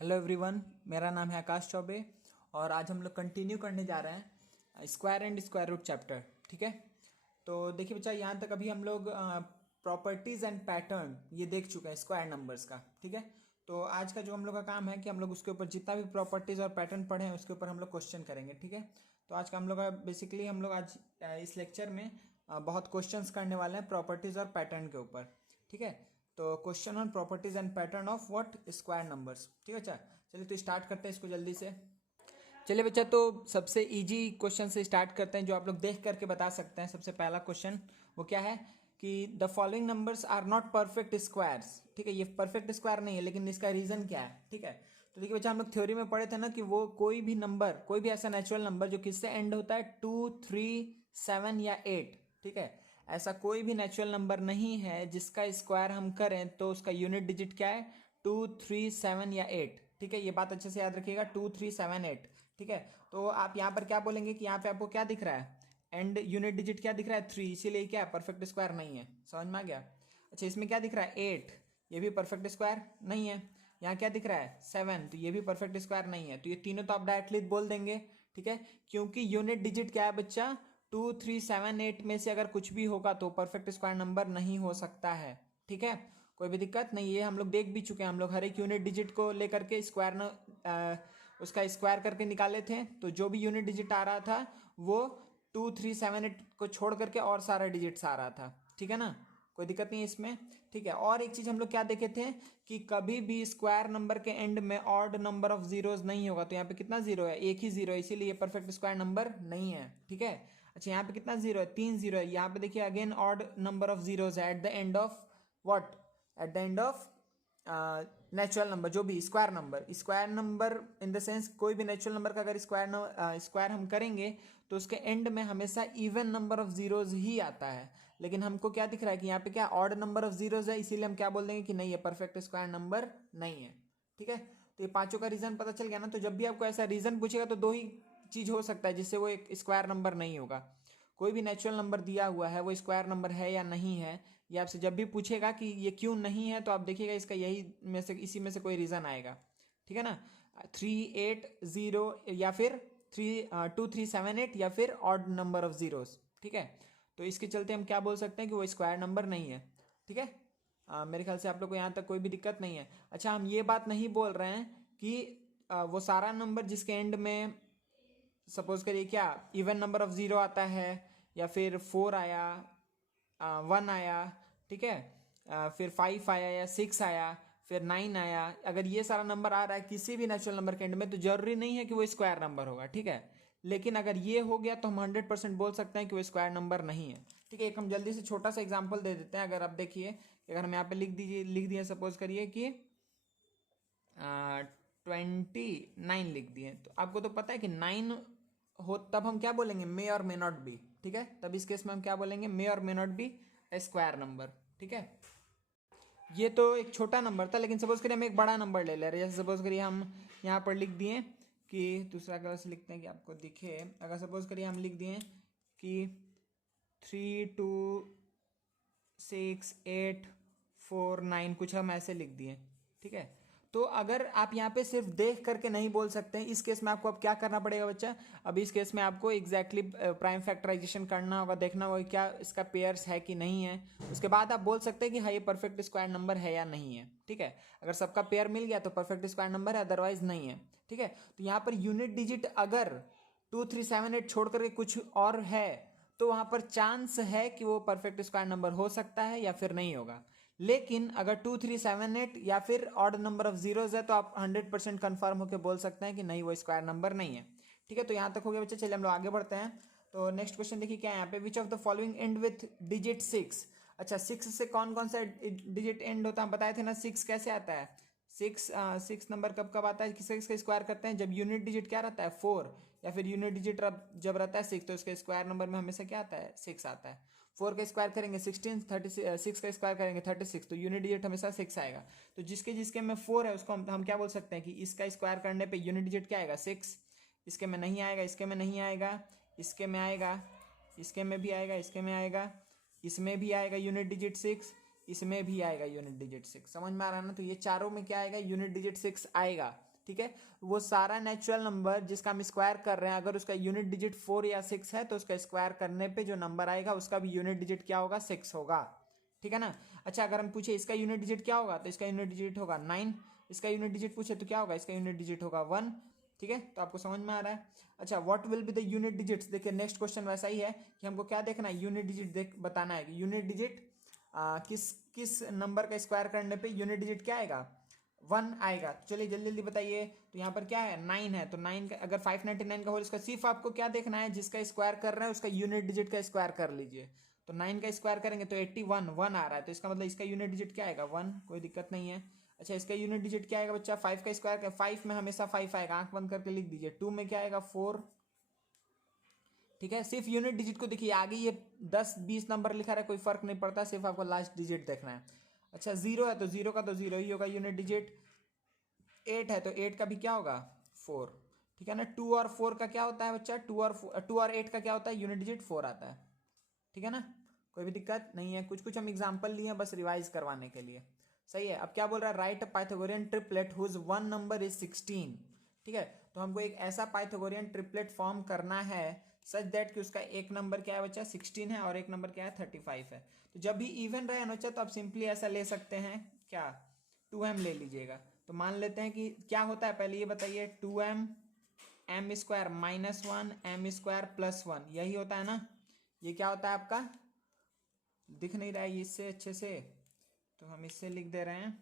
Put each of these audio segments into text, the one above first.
Hello everyone, मेरा नाम है आकाश चौबे और आज हम लोग कंटिन्यू करने जा रहे हैं square and square root chapter. ठीक है, तो देखिए बच्चा, यहाँ तक अभी हम लोग प्रॉपर्टीज़ एंड पैटर्न ये देख चुके हैं स्क्वायर नंबर्स का। ठीक है, तो आज का जो हम लोग का काम है कि हम लोग उसके ऊपर जितना भी प्रॉपर्टीज़ और पैटर्न पढ़े हैं उसके ऊपर हम लोग क्वेश्चन करेंगे। ठीक है, तो आज का हम लोग बेसिकली हम लोग आज इस लेक्चर में बहुत क्वेश्चंस करने वाले हैं प्रॉपर्टीज़ और पैटर्न के ऊपर। ठीक है, तो question on properties and pattern of what square numbers. ठीक है बच्चा, चलिए तो स्टार्ट करते हैं इसको जल्दी से। चलिए बच्चा, तो सबसे इजी क्वेश्चन से स्टार्ट करते हैं जो आप लोग देख करके बता सकते हैं। सबसे पहला क्वेश्चन वो क्या है कि the following numbers are not perfect squares. ठीक है, ये परफेक्ट स्क्वायर नहीं है, लेकिन इसका रीजन क्या है। ठीक है, तो देखिए बच्चा, हम लोग थ्योरी में पढ़े थे ना कि वो कोई भी नंबर, कोई भी ऐसा नेचुरल नंबर जो किससे एंड होता है 2, 3, 7 या 8। ठीक है, ऐसा कोई भी नेचुरल नंबर नहीं है जिसका स्क्वायर हम करें तो उसका यूनिट डिजिट क्या है 2, 3, 7 या 8। ठीक है, ये बात अच्छे से याद रखिएगा, 2, 3, 7, 8। ठीक है, तो आप यहाँ पर क्या बोलेंगे कि यहाँ पे आपको क्या दिख रहा है, एंड यूनिट डिजिट क्या दिख रहा है 3, इसीलिए क्या है परफेक्ट स्क्वायर नहीं है। समझ में आ गया। अच्छा, इसमें क्या दिख रहा है 8, ये भी परफेक्ट स्क्वायर नहीं है। यहाँ क्या दिख रहा है 7, तो ये भी परफेक्ट स्क्वायर नहीं है। तो ये तीनों तो आप डायरेक्टली बोल देंगे। ठीक है, क्योंकि यूनिट डिजिट क्या है बच्चा 2, 3, 7, 8 में से अगर कुछ भी होगा तो परफेक्ट स्क्वायर नंबर नहीं हो सकता है। ठीक है, कोई भी दिक्कत नहीं, ये हम लोग देख भी चुके हैं। हम लोग हर एक यूनिट डिजिट को लेकर के स्क्वायर उसका स्क्वायर करके निकाले थे, तो जो भी यूनिट डिजिट आ रहा था वो 2, 3, 7, 8 को छोड़ करके और सारा डिजिट्स आ रहा था। ठीक है ना, कोई दिक्कत नहीं है इसमें। ठीक है, और एक चीज हम लोग क्या देखे थे कि कभी भी स्क्वायर नंबर के एंड में ऑड नंबर ऑफ जीरोज नहीं होगा। तो यहाँ पे कितना जीरो है, एक ही जीरो है, इसीलिए परफेक्ट स्क्वायर नंबर नहीं है। ठीक है, अच्छा यहाँ पे कितना जीरो है, 3 जीरो है। यहाँ पे देखिए again odd number of zeros है at the end of what, at the end of natural number, जो भी square number in the sense कोई भी नेचुरल नंबर का अगर स्क्वायर हम करेंगे तो उसके एंड में हमेशा इवन नंबर ऑफ जीरोज ही आता है। लेकिन हमको क्या दिख रहा है कि यहाँ पे क्या ऑड नंबर ऑफ जीरोज है, इसीलिए हम क्या बोल देंगे कि नहीं, ये परफेक्ट स्क्वायर नंबर नहीं है। ठीक है, तो ये पांचों का रीजन पता चल गया ना। तो जब भी आपको ऐसा रीजन पूछेगा तो दो ही चीज हो सकता है जिससे वो एक स्क्वायर नंबर नहीं होगा। कोई भी नेचुरल नंबर दिया हुआ है वो स्क्वायर नंबर है या नहीं है, ये आपसे जब भी पूछेगा कि ये क्यों नहीं है तो आप देखिएगा इसका यही में से, इसी में से कोई रीजन आएगा। ठीक है ना, 3, 8, 0 या फिर 2, 3, 7, 8 या फिर ऑड नंबर ऑफ जीरोस। ठीक है, तो इसके चलते हम क्या बोल सकते हैं कि वो स्क्वायर नंबर नहीं है। ठीक है, मेरे ख्याल से आप लोग को यहाँ तक कोई भी दिक्कत नहीं है। अच्छा, हम ये बात नहीं बोल रहे हैं कि वो सारा नंबर जिसके एंड में सपोज करिए क्या इवन नंबर ऑफ जीरो आता है, या फिर 4 आया, 1 आया, ठीक है, फिर 5 आया या 6 आया, फिर 9 आया, अगर ये सारा नंबर आ रहा है किसी भी नेचुरल नंबर के एंड में तो जरूरी नहीं है कि वो स्क्वायर नंबर होगा। ठीक है, लेकिन अगर ये हो गया तो हम 100% बोल सकते हैं कि वो स्क्वायर नंबर नहीं है। ठीक है, एक हम जल्दी से छोटा सा एग्जाम्पल दे देते हैं। अगर आप देखिए, अगर हम यहाँ पे लिख दिए सपोज करिए कि 29 लिख दिए, तो आपको तो पता है कि 9 हो तब हम क्या बोलेंगे, मे और मे नॉट बी। ठीक है, तब इस केस में हम क्या बोलेंगे, मे और may not be A square number. ठीक है, ये तो एक छोटा नंबर था, लेकिन सपोज करिए हम एक बड़ा नंबर ले ले रहे हैं। जैसे सपोज करिए हम यहाँ पर लिख दिए कि दूसरा कलर से लिखते हैं कि आपको दिखे। अगर सपोज करिए हम लिख दिए कि 3, 2, 6, 8, 4, 9, कुछ हम ऐसे लिख दिए। ठीक है, तो अगर आप यहाँ पे सिर्फ देख करके नहीं बोल सकते हैं, इस केस में आपको अब क्या करना पड़ेगा बच्चा, अब इस केस में आपको एग्जैक्टली प्राइम फैक्टराइजेशन करना होगा, देखना होगा क्या इसका पेयर्स है कि नहीं है। उसके बाद आप बोल सकते हैं कि हाँ ये परफेक्ट स्क्वायर नंबर है या नहीं है। ठीक है, अगर सबका पेयर मिल गया तो परफेक्ट स्क्वायर नंबर है, अदरवाइज नहीं है। ठीक है, तो यहाँ पर यूनिट डिजिट अगर 2, 3, 7, 8 छोड़ करके कुछ और है तो वहां पर चांस है कि वो परफेक्ट स्क्वायर नंबर हो सकता है या फिर नहीं होगा। लेकिन अगर 2, 3, 7, 8 या फिर ऑड नंबर ऑफ जीरोज है तो आप 100% कंफर्म होकर बोल सकते हैं कि नहीं वो स्क्वायर नंबर नहीं है। ठीक है, तो यहां तक हो गया बच्चे। चलिए हम लोग आगे बढ़ते हैं। तो नेक्स्ट क्वेश्चन देखिए क्या है यहाँ पे, which of the following and with digit 6। अच्छा, 6 से कौन कौन सा डिजिट एंड होता है, हम बताए थे ना। 6 कैसे आता है, 6 नंबर कब कब आता है, किसका किसका स्क्वायर करते हैं, जब यूनिट डिजिट क्या रहता है 4, या फिर यूनिट डिजिट जब रहता है 6 तो इसके स्क्वायर नंबर में हमेशा क्या आता है 6 आता है। 4 का स्क्वायर करेंगे 16, 36 का स्क्वायर करेंगे 36, तो यूनिट डिजिट हमेशा 6 आएगा। तो जिसके जिसके में 4 है उसको हम क्या बोल सकते हैं कि इसका स्क्वायर करने पे यूनिट डिजिट क्या आएगा 6। इसके में नहीं आएगा, इसके में नहीं आएगा, इसके में आएगा, इसके में भी आएगा, इसके में आएगा, इसमें भी आएगा यूनिट डिजिट 6, इसमें भी आएगा यूनिट डिजिट 6। समझ में आ रहा है ना, तो ये चारों में क्या आएगा यूनिट डिजिट 6 आएगा। ठीक है। वो सारा नेचुरल नंबर जिसका हम स्क्वायर कर रहे हैं, अगर उसका यूनिट डिजिट 4 या 6 है तो उसका स्क्वायर करने पे जो नंबर आएगा उसका भी यूनिट डिजिट क्या होगा, 6 होगा, ठीक है ना। अच्छा, अगर हम पूछे इसका यूनिट डिजिट क्या होगा, तो इसका यूनिट डिजिट होगा 9। इसका यूनिट डिजिट पूछे तो क्या होगा, इसका यूनिट डिजिट होगा 1, ठीक है। तो आपको समझ में आ रहा है। अच्छा, what will be the unit digits, देखिए नेक्स्ट क्वेश्चन वैसा ही है कि हमको क्या देखना है, यूनिट डिजिट देख बताना है कि यूनिट डिजिट किस किस नंबर का स्क्वायर करने पे यूनिट डिजिट क्या आएगा, 1 आएगा। तो चलिए जल्दी जल्दी बताइए। तो यहाँ पर क्या है, 9 है, तो 9 का अगर 599 का होल स्क्वायर, सिर्फ आपको क्या देखना है, जिसका स्क्वायर कर रहे हैं उसका यूनिट डिजिट का स्क्वायर कर लीजिए। तो 9 का स्क्वायर करेंगे तो 81, 1 आ रहा है, तो इसका मतलब इसका यूनिट डिजिट क्या आएगा, 1, कोई दिक्कत नहीं है। अच्छा, इसका यूनिट डिजिट क्या आएगा बच्चा, 5 का स्क्वायर, 5 में हमेशा 5 आएगा, आंख बंद करके लिख दीजिए। 2 में क्या आएगा, 4, ठीक है। सिर्फ यूनिट डिजिट को देखिए, आगे ये 10-20 नंबर लिखा रहा है, कोई फर्क नहीं पड़ता, सिर्फ आपको लास्ट डिजिट देखना है। अच्छा, 0 है तो 0 का तो 0 ही होगा यूनिट डिजिट। 8 है तो 8 का भी क्या होगा, 4, ठीक है ना। 2 और 4 का क्या होता है बच्चा, 2 और 8 का क्या होता है, यूनिट डिजिट 4 आता है, ठीक है ना। कोई भी दिक्कत नहीं है, कुछ कुछ हम एग्जाम्पल लिए हैं बस रिवाइज करवाने के लिए, सही है। अब क्या बोल रहा है, write a Pythagorean triplet whose one number is 16, ठीक है। तो हमको एक ऐसा पाइथागोरियन ट्रिपलेट फॉर्म करना है सच दैट कि उसका एक नंबर क्या है बच्चा, 16 है, और एक नंबर क्या है, 35 है। तो जब भी इवन रहे ना बच्चा, तो आप सिंपली ऐसा ले सकते हैं, क्या 2m ले लीजिएगा। तो मान लेते हैं कि क्या होता है, पहले ये बताइए, 2m m square minus 1 m square plus 1, यही होता है ना। ये क्या होता है आपका, दिख नहीं रहा है इससे अच्छे से, तो हम इससे लिख दे रहे हैं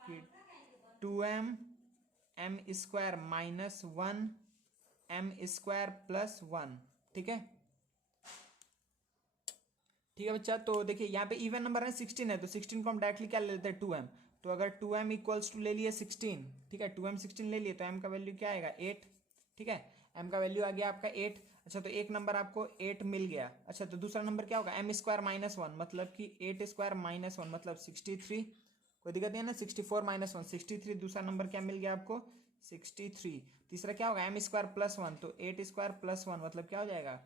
कि 2m m square minus 1 m square plus 1, ठीक है। ठीक है बच्चा, तो देखिए यहाँ पे इवन नंबर है 16 है, तो 16 को हम डायरेक्टली क्या ले लेते हैं, 2m। तो अगर 2m इक्वल्स टू ले लिए 16, ठीक है, 2m 16 ले लिए तो m का वैल्यू क्या आएगा, 8, ठीक है। m का वैल्यू आ गया आपका 8। अच्छा, तो एक नंबर आपको 8 मिल गया। अच्छा, तो दूसरा नंबर क्या होगा, m स्क्वायर माइनस 1, मतलब कि 8 स्क्वायर माइनस 1 मतलब 63, कोई दिक्कत नहीं है ना। 64 माइनस 1 63, दूसरा नंबर क्या मिल गया आपको, 63। तीसरा क्या होगा, m स्क्वायर प्लस 1, तो 8 स्क्वायर प्लस 1 मतलब क्या हो जाएगा,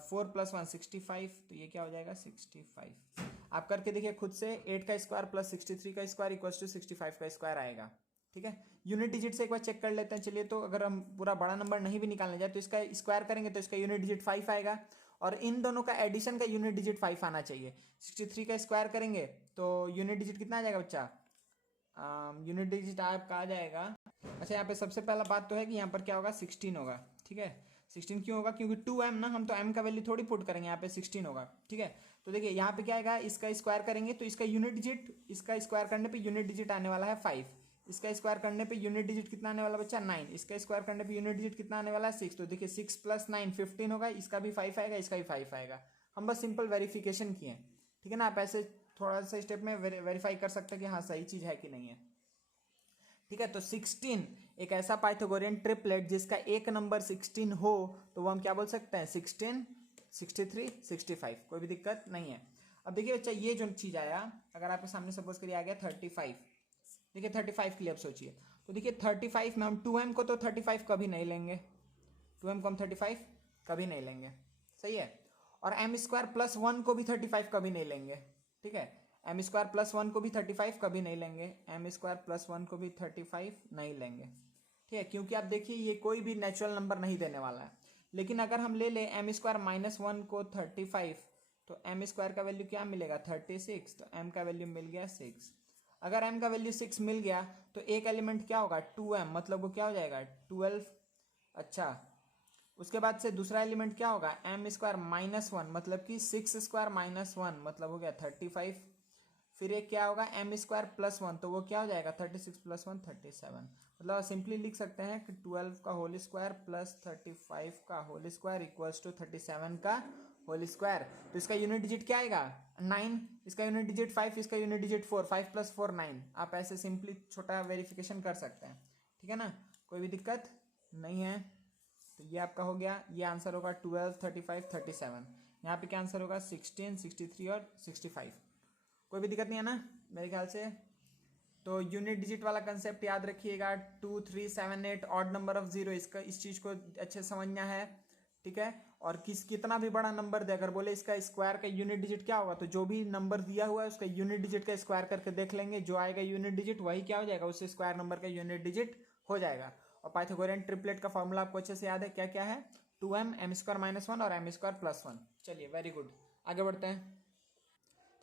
4 प्लस 1 65, तो ये क्या हो जाएगा, 65। आप करके देखिए खुद से, 8 का स्क्वायर प्लस 63 का स्क्वायर इक्वल्स टू 65 का स्क्वायर आएगा, ठीक है। यूनिट डिजिट से एक बार चेक कर लेते हैं चलिए। तो अगर हम पूरा बड़ा नंबर नहीं भी निकालने जाए तो इसका स्क्वायर करेंगे तो इसका यूनिट डिजिट 5 आएगा, और इन दोनों का एडिशन का यूनिट डिजिट 5 आना चाहिए। 63 का स्क्वायर करेंगे तो यूनिट डिजिट कितना आ जाएगा बच्चा, यूनिट डिजिट आपका आ जाएगा। अच्छा, यहाँ पे सबसे पहला बात तो है कि यहाँ पर क्या होगा, 16 होगा, ठीक है। 16 क्यों होगा, क्योंकि 2m ना, हम तो m का वैल्यू थोड़ी पुट करेंगे, यहाँ पे 16 होगा, ठीक है। तो देखिए यहाँ पे क्या आएगा, इसका स्क्वायर करेंगे तो इसका यूनिट डिजिट, इसका स्क्वायर करने पे यूनिट डिजिट आने वाला है 5, इसका स्क्वायर करने पे यूनिट डिजिट कितना आने वाला बच्चा, 9, इसका स्क्वायर करने पे यूनिट डिजिट कितना आने वाला है, 6। तो देखिए 6 प्लस 9 15 होगा, इसका भी 5 आएगा, इसका भी 5 आएगा। हम बस सिंपल वेरिफिकेशन किए, ठीक है ना। आप ऐसे थोड़ा सा स्टेप में वेरीफाई कर सकते हैं कि हाँ सही चीज़ है कि नहीं है, ठीक है। तो 16 एक ऐसा पाइथागोरियन ट्रिपलेट जिसका एक नंबर 16 हो तो वो हम क्या बोल सकते हैं, 16, 63, 65, कोई भी दिक्कत नहीं है। अब देखिए बच्चा, ये जो चीज़ आया, अगर आपके सामने सपोज करिए आ गया 35, देखिए 35 के लिए अब सोचिए। तो देखिए 35 में हम 2m को तो 35 कभी नहीं लेंगे, 2m को हम 35 कभी नहीं लेंगे, सही है। और m स्क्वायर प्लस 1 को भी 35 कभी नहीं लेंगे, ठीक है। m स्क्वायर प्लस 1 को भी 35 कभी नहीं लेंगे, m स्क्वायर प्लस 1 को भी 35 नहीं लेंगे, ठीक है। क्योंकि आप देखिए ये कोई भी नेचुरल नंबर नहीं देने वाला है। लेकिन अगर हम ले लें m स्क्वायर माइनस 1 को 35, तो m स्क्वायर का वैल्यू क्या मिलेगा, 36, तो m का वैल्यू मिल गया 6। अगर m का वैल्यू 6 मिल गया तो एक एलिमेंट क्या होगा, 2m, मतलब वो क्या हो जाएगा, 12। अच्छा, उसके बाद से दूसरा एलिमेंट क्या होगा, m स्क्वायर माइनस 1, मतलब कि 6 स्क्वायर माइनस 1 मतलब हो गया 35। फिर एक क्या होगा, m स्क्वायर प्लस 1, तो वो क्या हो जाएगा, 36 प्लस 1 37। मतलब सिंपली लिख सकते हैं कि 12 का होल स्क्वायर प्लस 35 का होल स्क्वायर इक्वल्स टू 37 का होल स्क्वायर। तो इसका यूनिट डिजिट क्या आएगा, 9, इसका यूनिट डिजिट 5, इसका यूनिट डिजिट 4, 5 प्लस 4 9। आप ऐसे सिंपली छोटा वेरिफिकेशन कर सकते हैं, ठीक है ना, कोई भी दिक्कत नहीं है। तो ये आपका हो गया, ये आंसर होगा 12, 35, 37। यहाँ पे क्या आंसर होगा, 16, 63 और 65। कोई भी दिक्कत नहीं है ना मेरे ख्याल से। तो यूनिट डिजिट वाला कंसेप्ट याद रखिएगा, 2, 3, 7, 8 ऑड नंबर ऑफ जीरो, इसका इस चीज़ को अच्छे से समझना है, ठीक है। और कितना भी बड़ा नंबर दे, अगर बोले इसका स्क्वायर का यूनिट डिजिट क्या होगा, तो जो भी नंबर दिया हुआ है उसका यूनिट डिजिट का स्क्वायर करके देख लेंगे, जो आएगा यूनिट डिजिट वही क्या हो जाएगा, उससे स्क्वायर नंबर का यूनिट डिजिट हो जाएगा। और पाइथागोरियन ट्रिपलेट का फॉर्मूला आपको अच्छे से याद है, क्या क्या है, 2m m² - 1 और m² + 1। चलिए वेरी गुड, आगे बढ़ते हैं।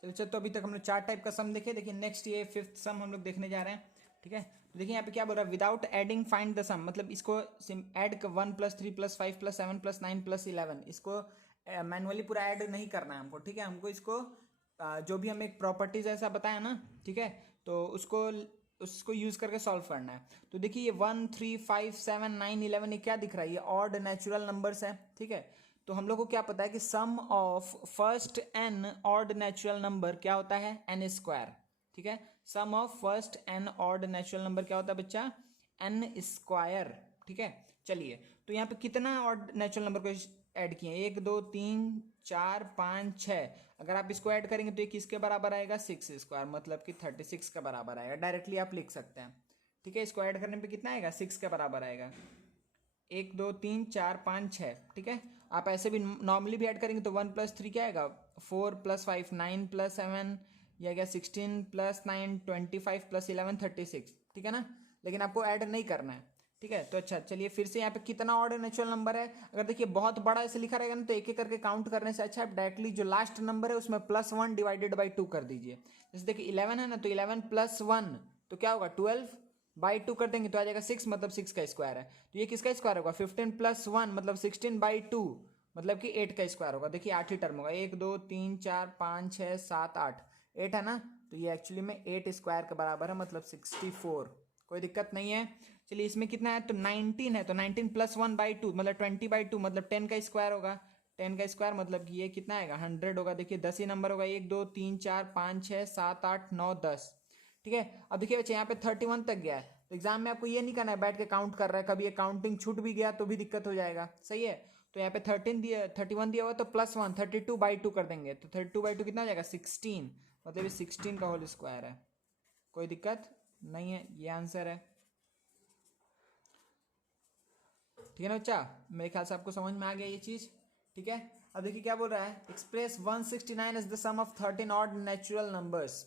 चलिए तो अभी तक हम लोग 4 टाइप का सम देखे। देखिए नेक्स्ट ये 5th सम हम लोग देखने जा रहे हैं, ठीक है। तो देखिए यहाँ पे क्या बोल रहा है, विदाउट एडिंग फाइंड द सम, मतलब इसको ऐड 1 + 3 + 5 + 7 + 9 + 11, इसको मैनुअली पूरा ऐड नहीं करना है हमको, ठीक है। हमको इसको जो भी हम एक प्रॉपर्टीज ऐसा बताया ना, ठीक है, तो उसको यूज करके सॉल्व करना है। तो देखिए ये 1 3 5 7 9 11 ये क्या दिख रहा है, ये ऑड नेचुरल नंबर्स है, ठीक है। तो हम लोग को क्या पता है कि sum of first n odd natural number क्या होता है, n², ठीक है। Sum of first n odd natural number क्या होता है बच्चा, n², ठीक है। चलिए तो यहाँ पे कितना ऑड नेचुरल नंबर को ऐड किए, 1 2 3 4 5 6, अगर आप इसको ऐड करेंगे तो ये किसके बराबर आएगा, 6², मतलब कि 36 के बराबर आएगा। डायरेक्टली आप लिख सकते हैं, ठीक है। इसको ऐड करने पे कितना आएगा, 6 के बराबर आएगा, 1 2 3 4 5 6, ठीक है। आप ऐसे भी नॉर्मली भी ऐड करेंगे तो 1 + 3 क्या आएगा, 4 + 5 9 + 7, यह क्या 16 + 9 25 + 11 36, ठीक है ना। लेकिन आपको ऐड नहीं करना है, ठीक है। तो अच्छा चलिए फिर से यहाँ पे कितना ऑड नेचुरल नंबर है, अगर देखिए बहुत बड़ा ऐसे लिखा रहेगा ना तो एक एक करके काउंट करने से अच्छा आप डायरेक्टली जो लास्ट नंबर है उसमें +1 / 2 कर दीजिए। जैसे देखिए 11 है ना, तो 11 + 1 तो क्या होगा, 12/2 कर देंगे तो आ जाएगा 6, मतलब 6 का स्क्वायर है। तो ये किसका स्क्वायर होगा, 15 + 1 मतलब 16/2, मतलब कि 8 का स्क्वायर होगा। देखिए 8 ही टर्म होगा, 1 2 3 4 5 6 7 8, 8 है ना, तो ये एक्चुअली में 8² के बराबर है, मतलब 64। कोई दिक्कत नहीं है। चलिए इसमें कितना है, तो 19 है, तो 19 + 1/2 मतलब 20/2 मतलब 10 का स्क्वायर होगा, 10 का स्क्वायर मतलब कि ये कितना आएगा, 100 होगा। देखिए 10 ही नंबर होगा, 1 2 3 4 5 6 7 8 9 10, ठीक है। अब देखिए बच्चे यहाँ पे 31 तक गया है, तो एग्जाम में आपको ये नहीं करना है बैठ के काउंट कर रहा है, कभी ये काउंटिंग छूट भी गया तो भी दिक्कत हो जाएगा, सही है। तो यहाँ पे 31 दिया हुआ तो +1 32/2 कर देंगे, तो 32/2 कितना हो जाएगा, 16, मतलब ये 16 का होल स्क्वायर है। कोई दिक्कत नहीं है, ये आंसर है, ठीक है ना बच्चा। मेरे ख्याल से आपको समझ में आ गया ये चीज, ठीक है। अब देखिए क्या बोल रहा है, express 169 is the sum of 13 odd natural numbers,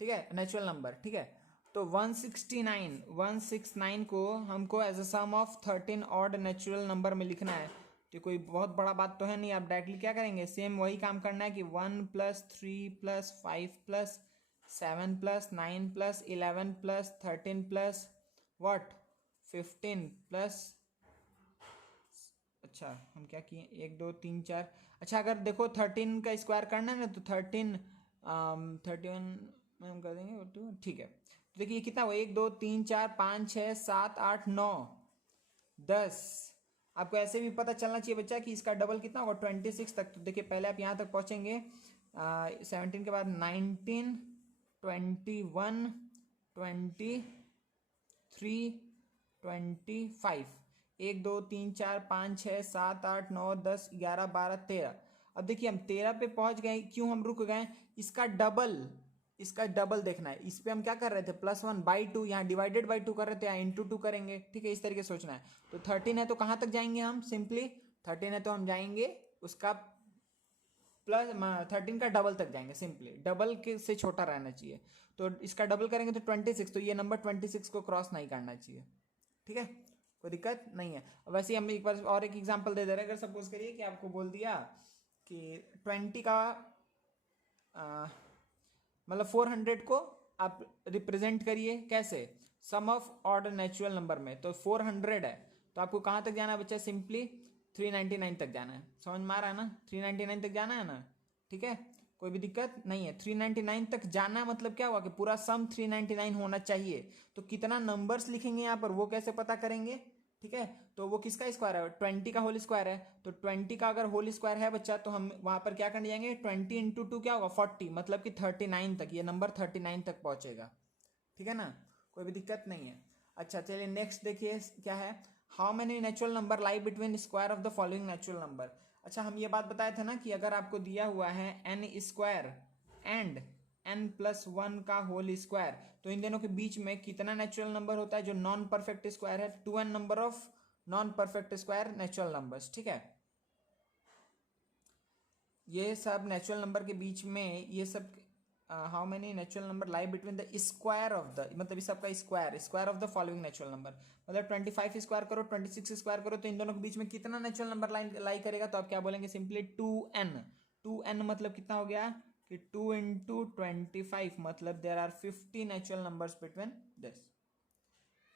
ठीक है, नेचुरल नंबर, ठीक है। तो 169 को हमको as a sum of 13 odd natural number में लिखना है, तो कोई बहुत बड़ा बात तो है नहीं। आप डायरेक्टली क्या करेंगे, सेम वही काम करना है कि 1 + 3 + 5 + 7 + 9 + 11 + 13 + व्हाट 15 प्लस, अच्छा हम क्या किए, 1 2 3 4, अच्छा अगर देखो 13 का स्क्वायर करना है ना तो 31 में हम कर देंगे 2, ठीक है। तो देखिए कितना हुआ, 1 2 3 4 5 6 7 8 9 10, आपको ऐसे भी पता चलना चाहिए बच्चा कि इसका डबल कितना होगा, 26 तक। तो देखिए पहले आप यहाँ तक पहुँचेंगे, 17 के बाद 19 21 23 25, 1 2 3 4 5 6 7 8 9 10 11 12 13। अब देखिए हम 13 पे पहुंच गए, क्यों हम रुक गए, इसका डबल देखना है। इस पे हम क्या कर रहे थे, +1/2, यहाँ डिवाइडेड/2 कर रहे थे, यहाँ ×2 करेंगे, ठीक है। इस तरीके से सोचना है। तो 13 है तो कहाँ तक जाएंगे हम, सिंपली 13 है तो हम जाएंगे उसका +13 का डबल तक जाएंगे, सिंपली डबल के से छोटा रहना चाहिए। तो इसका डबल करेंगे तो 26, तो ये नंबर 26 को क्रॉस नहीं करना चाहिए, ठीक है। कोई दिक्कत नहीं है। वैसे हम एक बार और एक एग्जांपल दे रहे हैं, अगर सपोज करिए कि आपको बोल दिया कि 20 का मतलब 400 को आप रिप्रेजेंट करिए कैसे, सम ऑफ ऑड नेचुरल नंबर में। तो 400 है तो आपको कहाँ तक जाना है बच्चा, सिंपली 399 तक जाना है। समझ में आ रहा है ना, 399 तक जाना है ना, ठीक है। कोई भी दिक्कत नहीं है, 399 तक जाना मतलब क्या हुआ कि पूरा सम 399 होना चाहिए। तो कितना नंबर्स लिखेंगे यहाँ पर वो कैसे पता करेंगे, ठीक है। तो वो किसका स्क्वायर है, 20 का होल स्क्वायर है। तो 20 का अगर होल स्क्वायर है बच्चा तो हम वहां पर क्या करने जाएंगे, 20 × 2 क्या होगा 40, मतलब कि 39 तक, ये नंबर 39 तक पहुंचेगा, ठीक है ना। कोई भी दिक्कत नहीं है। अच्छा चलिए नेक्स्ट देखिए क्या है, how many natural number lie between square of the following natural number. अच्छा हम ये बात बताए थे ना कि अगर आपको दिया हुआ है n² एंड n+1 का होल स्क्वायर, तो इन दोनों के बीच में कितना नेचुरल नंबर होता है जो नॉन परफेक्ट स्क्वायर है, 2n number of non perfect square natural numbers, ठीक है। ये सब नेचुरल नंबर के बीच में ये सब how many natural number lie between the square of the, मतलब इस सबका square of the following natural number, मतलब 25 स्क्वायर करो 26 स्क्वायर करो तो इन दोनों के बीच में कितना नेचुरल नंबर लाई करेगा, तो आप क्या बोलेंगे सिंपली 2n। 2n मतलब कितना हो गया कि 2 इंटू 25, मतलब there are 50 natural numbers between this.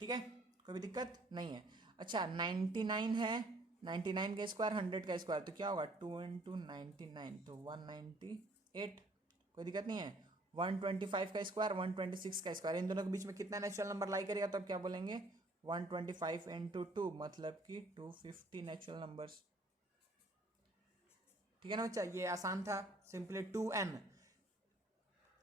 ठीक है, कोई भी दिक्कत नहीं है। अच्छा 99 है, 99 का स्क्वायर 100 का स्क्वायर, तो क्या होगा 2 इंटू 99 तो 198, कोई दिक्कत नहीं है। 125 का स्क्वायर 126 का स्क्वायर, इन दोनों के बीच में कितना नेचुरल नंबर लाई करेगा, तो आप क्या बोलेंगे 125 इंटू 2 मतलब कि 250 नेचुरल नंबर्स। ठीक है ना बच्चा, ये आसान था, simply 2n।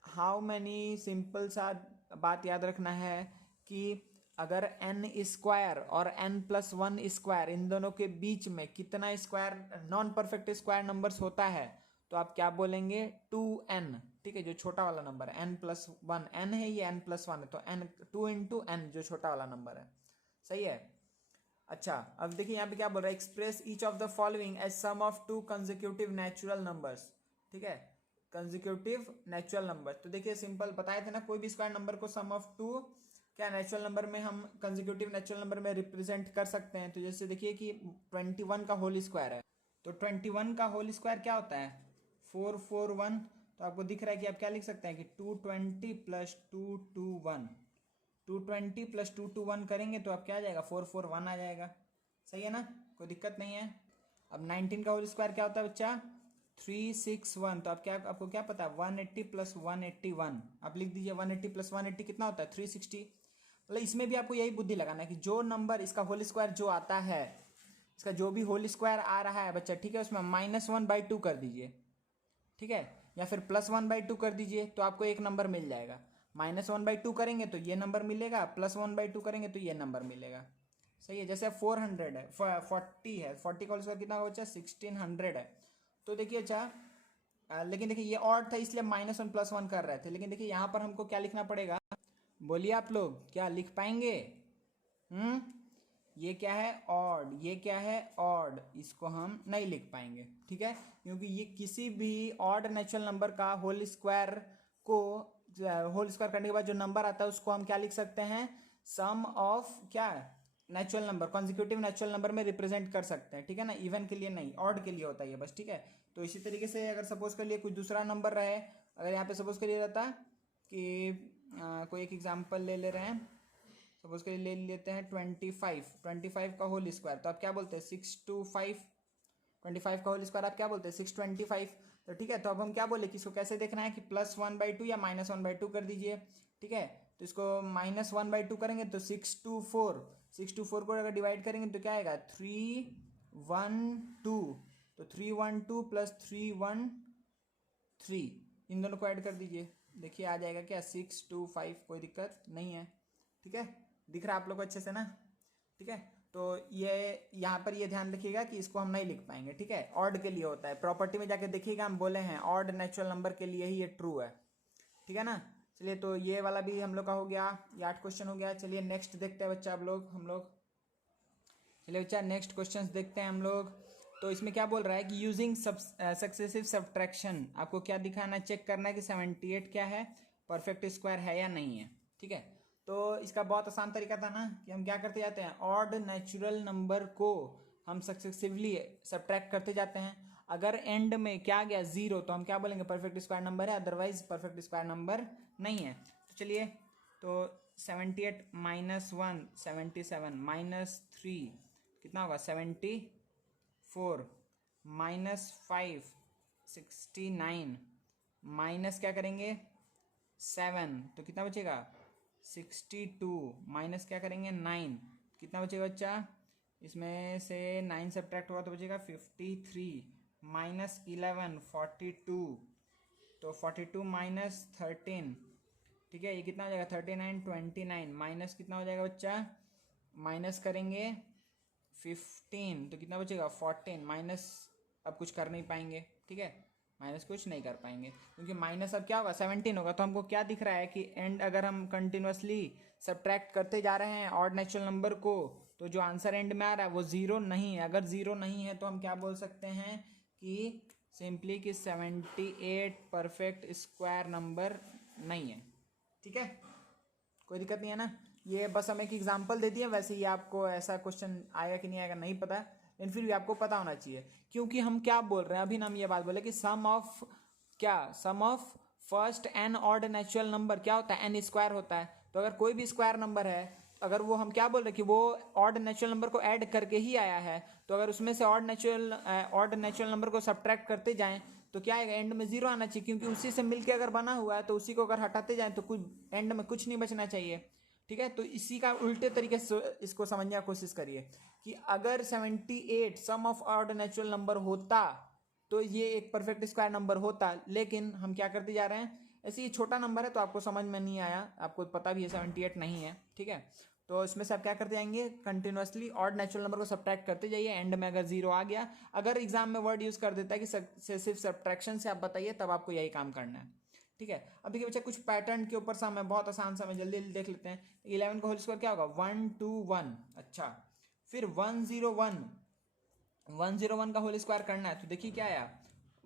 How many, simple सा बात याद रखना है कि अगर n स्क्वायर और n प्लस 1 स्क्वायर इन दोनों के बीच में कितना square non perfect square numbers होता है, तो आप क्या बोलेंगे 2n। ठीक है, जो छोटा वाला नंबर है n प्लस 1, n है ये n प्लस 1 है, तो n 2 इंटू n जो छोटा वाला नंबर है, सही है। अच्छा अब देखिए यहाँ पे क्या बोल रहा है, express each of the following as sum of two consecutive natural numbers. ठीक है, कंसेक्यूटिव नेचुरल नंबर, तो देखिए सिंपल बताए थे ना, कोई भी स्क्वायर नंबर को सम ऑफ टू क्या नेचुरल नंबर में हम कंसेक्यूटिव नेचुरल नंबर में रिप्रेजेंट कर सकते हैं। तो जैसे देखिए कि 21 का होल स्क्वायर है, तो 21 का होल स्क्वायर क्या होता है 441, तो आपको दिख रहा है कि आप क्या लिख सकते हैं कि 220 प्लस 221, 220 प्लस 221 करेंगे तो आप क्या आ जाएगा 441 आ जाएगा, सही है ना, कोई दिक्कत नहीं है। अब 19 का होल स्क्वायर क्या होता है बच्चा 361, तो आप क्या, आपको क्या पता है 180 प्लस 181, आप लिख दीजिए 180 प्लस 180 कितना होता है 360। मतलब इसमें भी आपको यही बुद्धि लगाना है कि जो नंबर इसका होल स्क्वायर जो आता है, इसका जो भी होल स्क्वायर आ रहा है बच्चा, ठीक है, उसमें -1/2 कर दीजिए, ठीक है, या फिर +1/2 कर दीजिए, तो आपको एक नंबर मिल जाएगा। -1/2 करेंगे तो ये नंबर मिलेगा, +1/2 करेंगे तो ये नंबर मिलेगा, सही है। जैसे 400 है, 40 है, 40 का होल स्क्वायर कितना होगा 1600 है, तो देखिए अच्छा लेकिन देखिए ये ऑड था इसलिए -1 +1 कर रहे थे, लेकिन देखिए यहाँ पर हमको क्या लिखना पड़ेगा, बोलिए आप लोग क्या लिख पाएंगे। ये क्या है ऑड, ये क्या है ऑड, इसको हम नहीं लिख पाएंगे, ठीक है, क्योंकि ये किसी भी ऑड नेचुरल नंबर का होल स्क्वायर को, होल स्क्वायर करने के बाद जो नंबर आता है उसको हम क्या लिख सकते हैं सम ऑफ क्या natural number, consecutive natural number में रिप्रेजेंट कर सकते हैं, ठीक है ना, इवन के लिए नहीं, ऑड के लिए होता है ये बस, ठीक है। तो इसी तरीके से अगर सपोज कर लिए कुछ दूसरा नंबर रहे, अगर यहाँ पे सपोज कर लिया जाता कि कोई एक एग्जांपल ले ले रहे हैं, सपोज कर ले लेते हैं 25 का होल स्क्वायर, तो आप क्या बोलते हैं 625, 25 का होल स्क्वायर आप क्या बोलते हैं 625, तो ठीक है, तो अब हम क्या बोले कि इसको कैसे देखना है कि +1/2 या -1/2 कर दीजिए, ठीक है, तो इसको -1/2 करेंगे तो 624 को अगर डिवाइड करेंगे तो क्या आएगा 312, तो 312 प्लस 313 इन दोनों को ऐड कर दीजिए, देखिए आ जाएगा क्या 625, कोई दिक्कत नहीं है, ठीक है, दिख रहा है आप लोग को अच्छे से ना, ठीक है। तो ये यहाँ पर ये ध्यान रखिएगा कि इसको हम नहीं लिख पाएंगे, ठीक है, ऑड के लिए होता है, प्रॉपर्टी में जाके देखिएगा हम बोले हैं ऑड नेचुरल नंबर के लिए ही ये ट्रू है, ठीक है ना। चलिए तो ये वाला भी हम लोग का हो गया, ये 8 क्वेश्चन हो गया। चलिए नेक्स्ट देखते हैं बच्चा हम लोग चलिए बच्चा नेक्स्ट क्वेश्चन देखते हैं हम लोग। तो इसमें क्या बोल रहा है कि यूजिंग सक्सेसिव सब्ट्रैक्शन, आपको क्या दिखाना चेक करना है कि 78 क्या है परफेक्ट स्क्वायर है या नहीं है, ठीक है। तो इसका बहुत आसान तरीका था ना कि हम क्या करते जाते हैं ऑड नेचुरल नंबर को हम सक्सेसिवली सब्ट्रैक्ट करते जाते हैं, अगर एंड में क्या गया 0 तो हम क्या बोलेंगे परफेक्ट स्क्वायर नंबर है, अदरवाइज परफेक्ट स्क्वायर नंबर नहीं है। तो चलिए तो 78 -1 77 -3 कितना होगा 74 -5 69 माइनस क्या करेंगे 7 तो कितना बचेगा 62 माइनस क्या करेंगे 9 कितना बचेगा बच्चा, इसमें से 9 सब्ट्रैक्ट हुआ तो बचेगा 53 -11 42, तो 42 -13, ठीक है, ये कितना हो जाएगा 39 29 माइनस कितना हो जाएगा बच्चा, माइनस करेंगे 15 तो कितना बचेगा 14 माइनस, अब कुछ कर नहीं पाएंगे, ठीक है, माइनस कुछ नहीं कर पाएंगे क्योंकि माइनस अब क्या होगा 17 होगा। तो हमको क्या दिख रहा है कि एंड अगर हम कंटिन्यूसली सब्ट्रैक्ट करते जा रहे हैं ऑड नेचुरल नंबर को, तो जो आंसर एंड में आ रहा है वो 0 नहीं है, अगर 0 नहीं है तो हम क्या बोल सकते हैं कि सिंपली कि 78 परफेक्ट स्क्वायर नंबर नहीं है। ठीक है, कोई दिक्कत नहीं है ना। ये बस हम एक एग्जांपल दे दिए, वैसे ही आपको ऐसा क्वेश्चन आएगा कि नहीं आएगा नहीं पता, लेकिन फिर भी आपको पता होना चाहिए, क्योंकि हम क्या बोल रहे हैं अभी ना, हम ये बात बोले कि sum of first N odd natural number क्या होता है, एन स्क्वायर होता है। तो अगर कोई भी स्क्वायर नंबर है, अगर वो हम क्या बोल रहे हैं कि वो ऑड नेचुरल नंबर को ऐड करके ही आया है, तो अगर उसमें से ऑड नेचुरल नंबर को सब्ट्रैक्ट करते जाएं तो क्या आएगा, एंड में जीरो आना चाहिए, क्योंकि उसी से मिलके अगर बना हुआ है तो उसी को अगर हटाते जाएं तो कुछ एंड में कुछ नहीं बचना चाहिए। ठीक है, तो इसी का उल्टे तरीके से इसको समझने की कोशिश करिए कि अगर 78 सम ऑफ ऑड नेचुरल नंबर होता तो ये एक परफेक्ट स्क्वायर नंबर होता, लेकिन हम क्या करते जा रहे हैं, ऐसे ये छोटा नंबर है तो आपको समझ में नहीं आया, आपको पता भी है 78 नहीं है। ठीक है, तो इसमें से आप क्या करते जाएंगे, कंटिन्यूअसली ऑड नेचुरल नंबर को सब्ट्रैक्ट करते जाइए, एंड में अगर जीरो आ गया, अगर एग्जाम में वर्ड यूज कर देता है कि सिर्फ सब्ट्रैक्शन से आप बताइए, तब आपको यही काम करना है। ठीक है, अब देखिए बच्चा कुछ पैटर्न के ऊपर हम बहुत आसान सा जल्दी जल्दी देख लेते हैं। 11 का होल स्क्वायर क्या होगा, 121। अच्छा, फिर 101 का होल स्क्वायर करना है, तो देखिए क्या आया,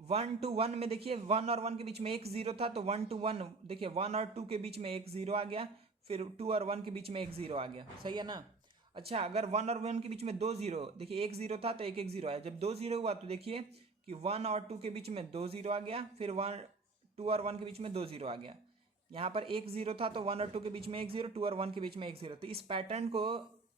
1 to 1 में देखिए 1 और 1 के बीच में एक जीरो था, तो 1 to 1 देखिए 1 और 2 के बीच में एक जीरो आ गया, फिर 2 और 1 के बीच में एक जीरो आ गया, सही है ना। अच्छा, अगर 1 और 1 के बीच में दो जीरो, देखिए एक जीरो था तो एक एक जीरो आया, जब दो जीरो हुआ तो देखिए कि 1 और 2 के बीच में दो जीरो आ गया, फिर 2 और 1 के बीच में दो जीरो आ गया। यहाँ पर एक जीरो था तो 1 और 2 के बीच में एक जीरो, 2 और 1 के बीच में एक जीरो। तो इस पैटर्न को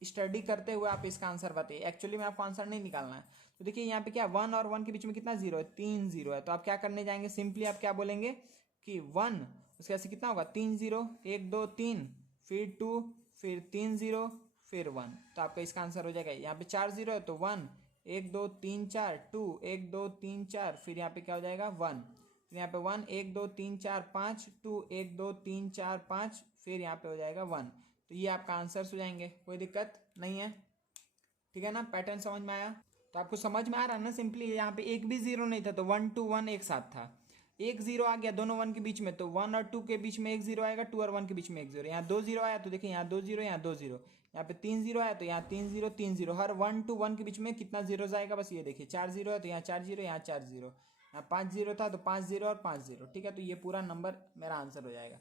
स्टडी करते हुए आप इसका आंसर बताइए, एक्चुअली में आपको आंसर नहीं निकालना है। तो देखिए यहाँ पे क्या 1 और 1 के बीच में कितना जीरो है, 3 जीरो है, तो आप क्या करने जाएंगे, सिंपली आप क्या बोलेंगे कि 1 उसके ऐसे कितना होगा, 3 जीरो, 1 2 3, फिर 2, फिर 3 जीरो, फिर 1, तो आपका इसका आंसर हो जाएगा। यहाँ पे 4 जीरो है तो 1, 1 2 3 4, 2, 1 2 3 4, फिर यहाँ पे क्या हो जाएगा 1, फिर यहाँ पे 1 1 2 3 4 5, 2 1 2 3 4 5, फिर यहाँ पे हो जाएगा 1। तो ये आपका आंसर हो जाएंगे, कोई दिक्कत नहीं है। ठीक है ना, पैटर्न समझ में आया, तो आपको समझ में आ रहा है ना। सिंपली यहाँ पे एक भी जीरो नहीं था तो 1 to 1 एक साथ था, एक जीरो आ गया दोनों 1 के बीच में, तो 1 और 2 के बीच में एक जीरो आएगा, 2 और 1 के बीच में एक जीरो, यहाँ दो जीरो आया तो देखिए यहाँ दो जीरो, यहाँ दो जीरो, यहाँ पे 3 जीरो आया तो यहाँ 3 जीरो 3 जीरो, हर 1 to 1 के बीच में कितना जीरो आएगा, बस ये देखिए 4 जीरो है तो यहाँ 4 जीरो, यहाँ 4 जीरो, यहाँ 5 जीरो था तो 5 जीरो और 5 जीरो। ठीक है, तो ये पूरा नंबर मेरा आंसर हो जाएगा।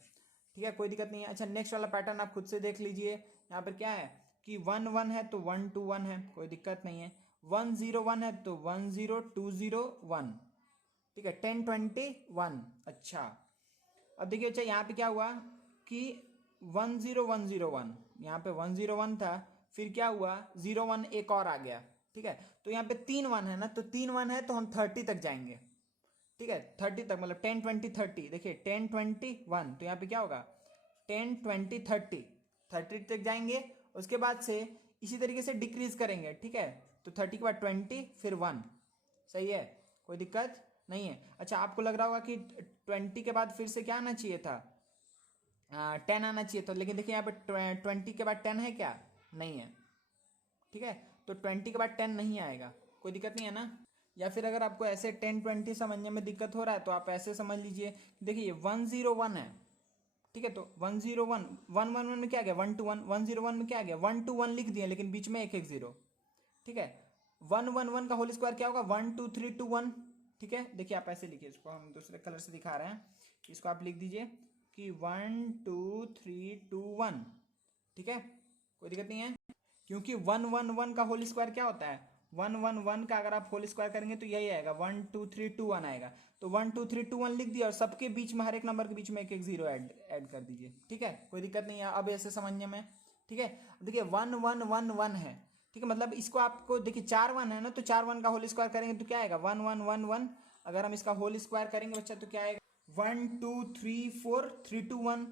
ठीक है, कोई दिक्कत नहीं है। अच्छा, नेक्स्ट वाला पैटर्न आप खुद से देख लीजिए, यहाँ पर क्या है कि 1 1 है तो 1 to 1 है, कोई दिक्कत नहीं है। 1 0 1 है तो 1 0 2 0 1। ठीक है, 10 20 1। अच्छा, अब देखिए अच्छा यहाँ पे क्या हुआ कि 1 0 1 0 1, यहाँ पे 1 0 1 था, फिर क्या हुआ 0 1 एक और आ गया। ठीक है, तो यहाँ पे 3 1 है ना, तो 3 1 है तो हम 30 तक जाएंगे। ठीक है, 30 तक, मतलब 10 20 30, देखिए 10 20 1, तो यहाँ पे क्या होगा 10 20 30 तक जाएंगे। उसके बाद से इसी तरीके से डिक्रीज करेंगे। ठीक है, तो 30 के बाद 20, फिर 1, सही है, कोई दिक्कत नहीं है। अच्छा, आपको लग रहा होगा कि 20 के बाद फिर से क्या आना चाहिए था, 10 आना चाहिए था, लेकिन देखिए यहाँ पे 20 के बाद 10 है क्या, नहीं है। ठीक है, तो 20 के बाद 10 नहीं आएगा, कोई दिक्कत नहीं है ना। या फिर अगर आपको ऐसे 10 20 समझने में दिक्कत हो रहा है तो आप ऐसे समझ लीजिए, देखिए 1 0 1 है। ठीक है, तो 1 0 1 1 1 1 में क्या आ गया 1 to 1, 1 0 1 में क्या आ गया 1 to 1 लिख दिया, लेकिन बीच में एक एक जीरो। ठीक है, 1 1 1 का होल स्क्वायर क्या होगा 1 2 3 2 1। ठीक है, देखिए आप ऐसे लिखिए, इसको हम दूसरे कलर से दिखा रहे हैं, इसको आप लिख दीजिए कि 1 2 3 2 1। ठीक है, कोई दिक्कत नहीं है, क्योंकि 1 1 1 का होल स्क्वायर क्या होता है, 1 1 1 का अगर आप होल स्क्वायर करेंगे तो यही आएगा 1 2 3 2 1 आएगा। तो 1 2 3 2 1 लिख दिया और सबके बीच में हर एक नंबर के बीच में एक एक जीरो ऐड कर दीजिए। ठीक है, कोई दिक्कत नहीं है अब ऐसे समझने में। ठीक है, देखिए 1 1 1 1 है। ठीक है, मतलब इसको आपको देखिए 4 1 है ना, तो 4 1 का होल स्क्वायर करेंगे तो क्या आएगा 1 1 1 1। अगर हम इसका होल स्क्वायर करेंगे बच्चा तो क्या आएगा 1 2 3 4 3 2 1,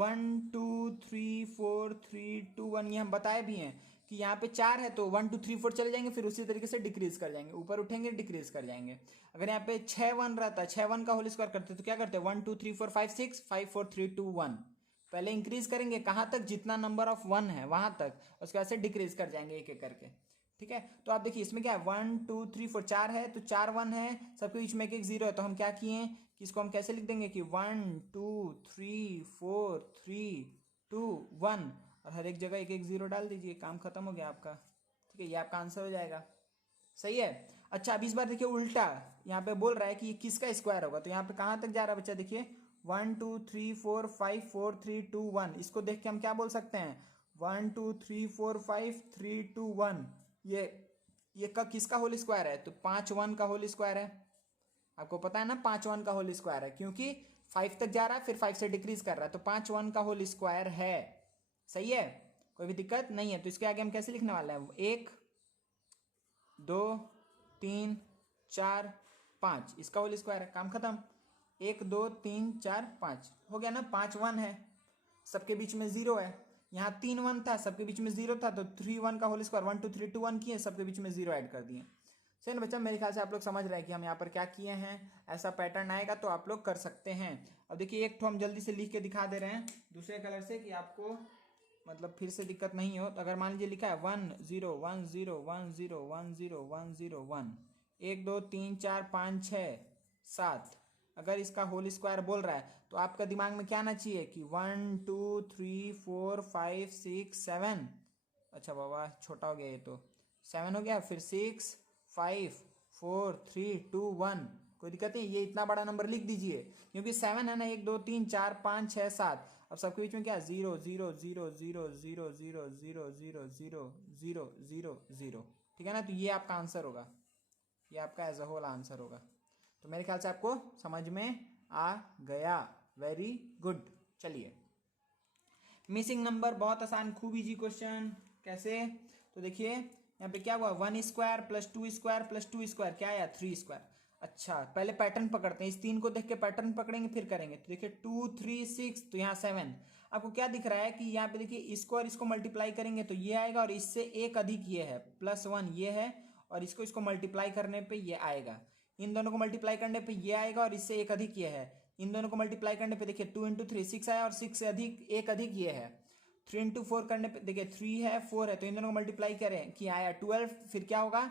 1 2 3 4 3 2 1। ये हम बताए भी हैं कि यहाँ पे 4 है तो 1 2 3 4 चले जाएंगे, फिर उसी तरीके से डिक्रीज कर जाएंगे, ऊपर उठेंगे डिक्रीज कर जाएंगे। अगर यहाँ पे 6 1 रहता है, 6 1 का होल स्क्वायर करते तो क्या करते हैं 1 2 3 4 5 6 5 4 3 2 1। पहले इंक्रीज करेंगे कहाँ तक, जितना नंबर ऑफ 1 है वहां तक, उसके बाद से डिक्रीज कर जाएंगे एक एक करके। ठीक है, तो आप देखिए इसमें क्या है 1 2 3 4 4 है तो 4 1 है, सबके बीच में एक एक जीरो है, तो हम क्या किए कि इसको हम कैसे लिख देंगे कि 1 2 3 4 3 2 1, और हर एक जगह एक एक जीरो डाल दीजिए, काम खत्म हो गया आपका। ठीक है, ये आपका आंसर हो जाएगा, सही है। अच्छा अब इस बार देखिए उल्टा, यहाँ पे बोल रहा है कि ये किसका स्क्वायर होगा, तो यहाँ पे कहाँ तक जा रहा है बच्चा, देखिए 1 2 3 4 5 4 3 2 1, इसको देख के हम क्या बोल सकते हैं 1 2 3 4 5 3 2 1, ये का किसका होल स्क्वायर है, तो 5 1 का होल स्क्वायर है। आपको पता है ना 5 1 का होल स्क्वायर है, क्योंकि 5 तक जा रहा है फिर 5 से डिक्रीज कर रहा है, तो 5 1 का होल स्क्वायर है। सही है, कोई भी दिक्कत नहीं है। तो इसके आगे हम कैसे लिखने वाले हैं, 1 2 3 4 5, इसका होल स्क्वायर है, काम खत्म। 1 2 3 4 5 हो गया ना, 5 1 है, सबके बीच में 0 है, यहाँ 3 1 था सबके बीच में 0 था, तो 3 1 का होल स्क्वायर 1 2 3 2 1 किए, सबके बीच में 0 ऐड कर दिए। सही ना बच्चा, मेरे ख्याल से आप लोग समझ रहे हैं कि हम यहाँ पर क्या किए हैं। ऐसा पैटर्न आएगा तो आप लोग कर सकते हैं। अब देखिए एक ठो हम जल्दी से लिख के दिखा दे रहे हैं दूसरे कलर से, कि आपको मतलब फिर से दिक्कत नहीं हो। तो अगर मान लीजिए लिखा है 1 0 1 0 1 0 1 0 1 0 1, 1 2 3 4 5 6 7, अगर इसका होल स्क्वायर बोल रहा है तो आपका दिमाग में क्या आना चाहिए कि 1 2 3 4 5 6 7, अच्छा बाबा छोटा हो गया ये तो 7 हो गया, फिर 6 5 4 3 2 1, कोई दिक्कत नहीं, ये इतना बड़ा नंबर लिख दीजिए क्योंकि 7 है ना, 1 2 3 4 5 6 7, अब सबके बीच में क्या 0 0 0 0 0 0 0 0 0 0 0 0, ठीक है ना। तो ये आपका आंसर होगा, ये आपका एज अ होल आंसर होगा। तो मेरे ख्याल से आपको समझ में आ गया, वेरी गुड। चलिए मिसिंग नंबर, बहुत आसान, खूब इजी क्वेश्चन। कैसे, तो देखिए यहाँ पे क्या हुआ 1 square plus 2 square plus 2 square क्या आया 3 स्क्वायर। अच्छा पहले पैटर्न पकड़ते हैं, इस 3 को देख के पैटर्न पकड़ेंगे फिर करेंगे। तो देखिए 2 3 6, तो यहाँ 7, आपको क्या दिख रहा है कि यहाँ पे देखिए इसको और इसको मल्टीप्लाई करेंगे तो ये आएगा, और इससे एक अधिक ये है +1 ये है, और इसको मल्टीप्लाई करने पे ये आएगा, इन दोनों को मल्टीप्लाई करने पे ये आएगा, और इससे एक अधिक ये है, इन दोनों को मल्टीप्लाई करने पे देखिए 2 × 3 6 आया, और 6 से अधिक एक अधिक ये है, 3 × 4 करने पे देखिए 3 है 4 है, तो इन दोनों को मल्टीप्लाई करें कि आया 12, फिर क्या होगा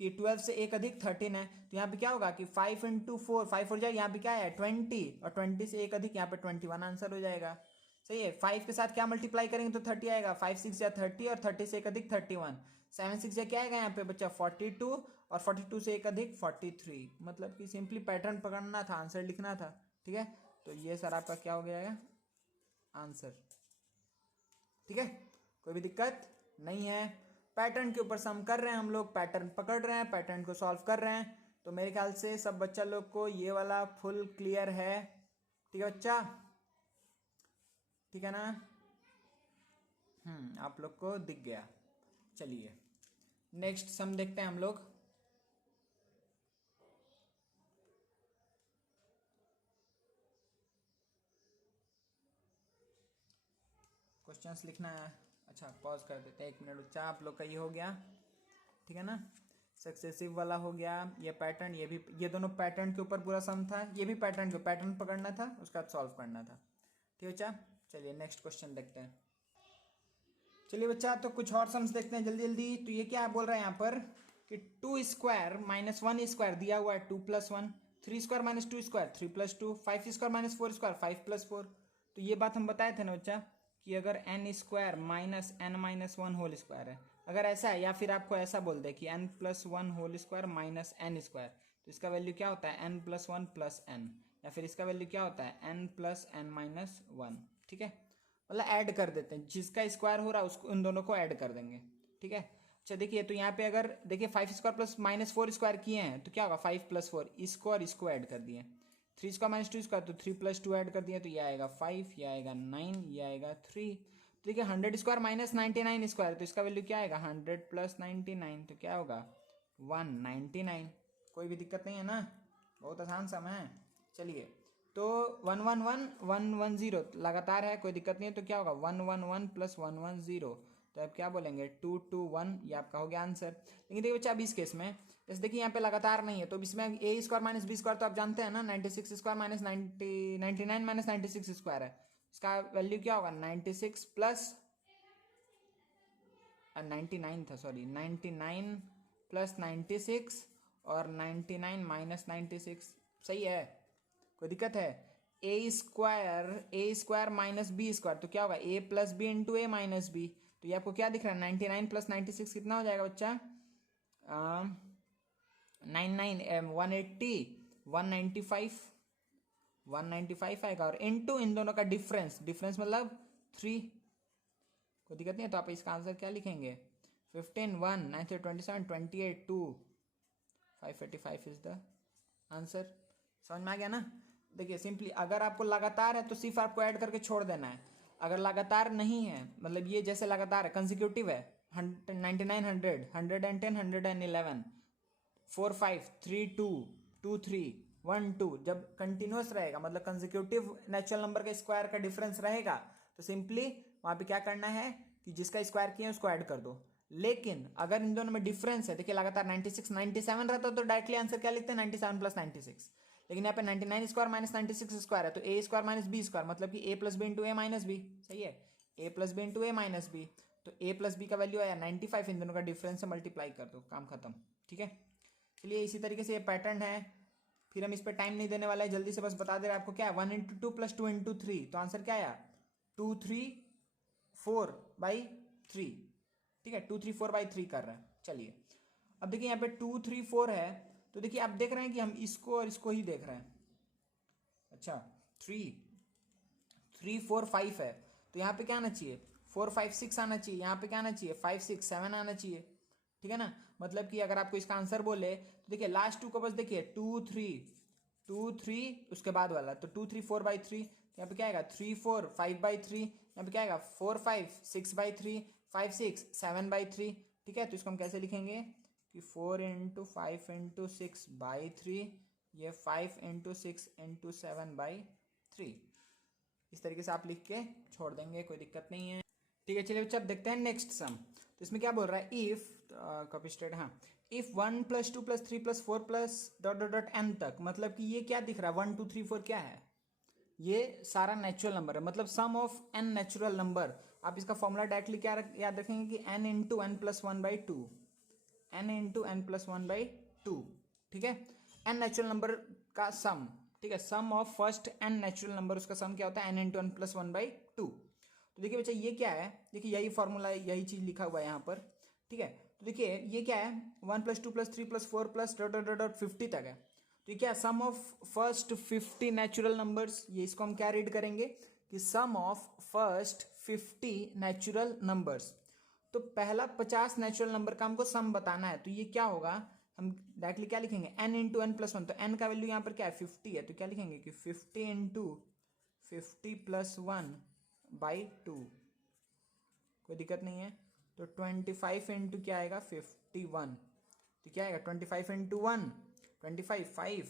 कि 12 से एक अधिक 13 है, तो यहाँ पे क्या होगा कि 5 × 4 5 हो जाएगा, यहाँ पे क्या है 20, और 20 से एक अधिक यहाँ पे 21 आंसर हो जाएगा। सही है, 5 के साथ क्या मल्टीप्लाई करेंगे तो 30 आएगा, 5 6 या 30, और 30 से एक अधिक 31, 7 6 या क्या आएगा यहाँ पे बच्चा 42, और 42 से एक अधिक 43, मतलब कि सिंपली पैटर्न पकड़ना था, आंसर लिखना था। ठीक है, तो ये सर आपका क्या हो गया आंसर। ठीक है, कोई भी दिक्कत नहीं है। पैटर्न के ऊपर सम कर रहे हैं हम लोग, पैटर्न पकड़ रहे हैं, पैटर्न को सॉल्व कर रहे हैं। तो मेरे ख्याल से सब बच्चा लोग को ये वाला फुल क्लियर है। ठीक है बच्चा, ठीक है ना, आप लोग को दिख गया। चलिए नेक्स्ट सम देखते हैं हम लोग। क्वेश्चंस लिखना है, अच्छा पॉज कर देते हैं 1 मिनट बच्चा, आप लोग का ये हो गया, ठीक है ना, सक्सेसिव वाला हो गया, ये पैटर्न, ये भी, ये दोनों पैटर्न के ऊपर पूरा सम था, ये भी पैटर्न के पैटर्न पकड़ना था, उसका सॉल्व करना था। ठीक है बच्चा, चलिए नेक्स्ट क्वेश्चन देखते हैं। चलिए बच्चा, तो कुछ और सम्स देखते हैं जल्दी जल्दी। तो ये क्या बोल रहा है यहाँ पर कि 2 स्क्वायर माइनस 1 स्क्वायर दिया हुआ है 2 + 1, 3 square minus 2 square 3 + 2, 5 square minus 4 square 5 + 4। तो ये बात हम बताए थे ना बच्चा कि अगर n square minus n minus 1 whole square है, अगर ऐसा है, या फिर आपको ऐसा बोल दे कि n + 1 whole square minus n square, तो इसका वैल्यू क्या होता है n + 1 + n, या फिर इसका वैल्यू क्या होता है n + n - 1। ठीक है, मतलब ऐड कर देते हैं, जिसका स्क्वायर हो रहा है उसको, उन दोनों को ऐड कर देंगे। ठीक है, अच्छा देखिए, तो यहाँ पे अगर देखिए 5 स्क्वायर प्लस -4 स्क्वायर किए हैं तो क्या होगा 5 + 4, इसको और इसको ऐड कर दिए, 3 स्क्वायर - 2 स्क्वायर, तो 3 + 2 ऐड कर दिए, तो ये आएगा 5, ये आएगा 9, ये आएगा 3। तो देखिए 100 स्क्वायर माइनस 99 स्क्वायर, तो इसका वैल्यू क्या आएगा 100 + 99, तो क्या होगा 199। कोई भी दिक्कत नहीं है ना, बहुत आसान सम है। चलिए, तो 1 1 1 1 1 0 लगातार है, कोई दिक्कत नहीं है, तो क्या होगा 1 1 1 + 1 1 0, तो अब क्या बोलेंगे 2 2 1, ये आपका हो गया आंसर। लेकिन देखिए बच्चा, अब इस केस में जैसे देखिए यहाँ पे लगातार नहीं है, तो इसमें a square minus b square तो आप जानते हैं ना, 96 स्क्वायर माइनस 99 माइनस 96 स्क्वायर है, इसका वैल्यू क्या होगा 96 प्लस 99 था, सॉरी 99 + 96 और 99 माइनस 96, सही है, कोई दिक्कत है। a square minus b square, तो क्या होगा a + b × a minus b, तो ये आपको क्या दिख रहा है 99 + 96 कितना हो जाएगा बच्चा 180, 195 आएगा, और इनटू इन दोनों का डिफरेंस मतलब 3, कोई दिक्कत नहीं है। तो आप इसका आंसर क्या लिखेंगे? 15, 1, 9, 27, 28, 2, 585 इज द आंसर। समझ में आ गया ना? देखिए सिंपली अगर आपको लगातार है तो सिर्फ आपको ऐड करके छोड़ देना है। अगर लगातार नहीं है, मतलब ये जैसे लगातार है, कंसेक्यूटिव है, 99, 100, 110, 111, 4, 5, 3, 2, 2, 3, 1, 2, जब कंटिन्यूस रहेगा, मतलब कंसेक्यूटिव नेचुरल नंबर के स्क्वायर का डिफरेंस रहेगा, तो सिंपली वहां पे क्या करना है कि जिसका स्क्वायर किया उसको ऐड कर दो। लेकिन अगर इन दोनों में डिफरेंस है, देखिए लगातार 96, 97 रहता तो डायरेक्टली आंसर क्या लिखते हैं? 97 प्लस 96। लेकिन यहाँ पे 99 स्क्वायर माइनस 96 स्क्वायर है, तो ए स्क्वायर माइनस बी स्क्वायर, मतलब कि ए प्लस बी इंटू ए माइनस बी। सही है, ए प्लस बी इंटू ए माइनस बी। तो ए प्लस बी का वैल्यू आया 95, इन दोनों का डिफरेंस से मल्टीप्लाई कर दो, काम खत्म। ठीक है, चलिए इसी तरीके से ये पैटर्न है, फिर हम इस पर टाइम नहीं देने वाले हैं, जल्दी से बस बता दे रहे हैं आपको क्या है। 1 इंटू 2 प्लस 2 इंटू 3, तो आंसर क्या आया? 2, 3, 4/3। ठीक है, 2, 3, 4/3 कर रहा है। चलिए अब देखिए यहाँ पे 2, 3, 4 है, तो देखिए आप देख रहे हैं कि हम इसको और इसको ही देख रहे हैं। अच्छा, 3, 3, 4, 5 है, तो यहाँ पे क्या आना चाहिए? 4, 5, 6 आना चाहिए। यहाँ पे क्या आना चाहिए? 5, 6, 7 आना चाहिए। ठीक है ना? मतलब कि अगर आपको इसका आंसर बोले तो देखिए लास्ट 2 को बस देखिए 2, 3 उसके बाद वाला, तो 2, 3, 4/3, यहाँ पे क्या आएगा? 3, 4, 5/3, यहाँ पे क्या आएगा? 4, 5, 6/3, 5, 6, 7/3। ठीक है, तो इसको हम कैसे लिखेंगे कि 4 इंटू 5 इंटू 6/3, ये 5 इंटू 6 इंटू 7/3। इस तरीके से आप लिख के छोड़ देंगे, कोई दिक्कत नहीं है। ठीक है, चलिए बच्चा अब देखते हैं नेक्स्ट सम। तो इसमें क्या बोल रहा है? इफ कॉपी स्टेट, हाँ, if 1 + 2 + 3 + 4 + dot dot dot n तक, मतलब कि ये क्या दिख रहा है? 1, 2, 3, 4 क्या है? ये सारा नेचुरल नंबर है, मतलब सम ऑफ n नेचुरल नंबर। आप इसका फॉर्मूला डायरेक्टली क्या याद रखेंगे कि n into n plus 1/2, n into n plus 1/2। ठीक है, n नेचुरल नंबर का सम। ठीक है, sum of first n natural number, उसका सम क्या होता है? n into n plus 1/2। तो देखिए बच्चा ये क्या है? देखिए यही फॉर्मूला, यही चीज लिखा हुआ है यहाँ पर। ठीक है, तो देखिए ये क्या है? 1 + 2 + 3 + 4 + डॉट डॉट डॉट 50 तक है। तो ये क्या? सम ऑफ फर्स्ट 50 नेचुरल नंबर्स। ये इसको हम क्या रीड करेंगे कि sum of first 50 natural numbers. तो पहला 50 नेचुरल नंबर का हमको सम बताना है, तो ये क्या होगा? हम डायरेक्टली क्या लिखेंगे? n into n plus 1। तो n का वैल्यू यहाँ पर क्या है? 50 है, तो क्या लिखेंगे कि 50 इंटू 50 + 1/2। कोई दिक्कत नहीं है। तो 25 इंटू क्या आएगा? 51। तो क्या आएगा? 25 इंटू 1 25, 5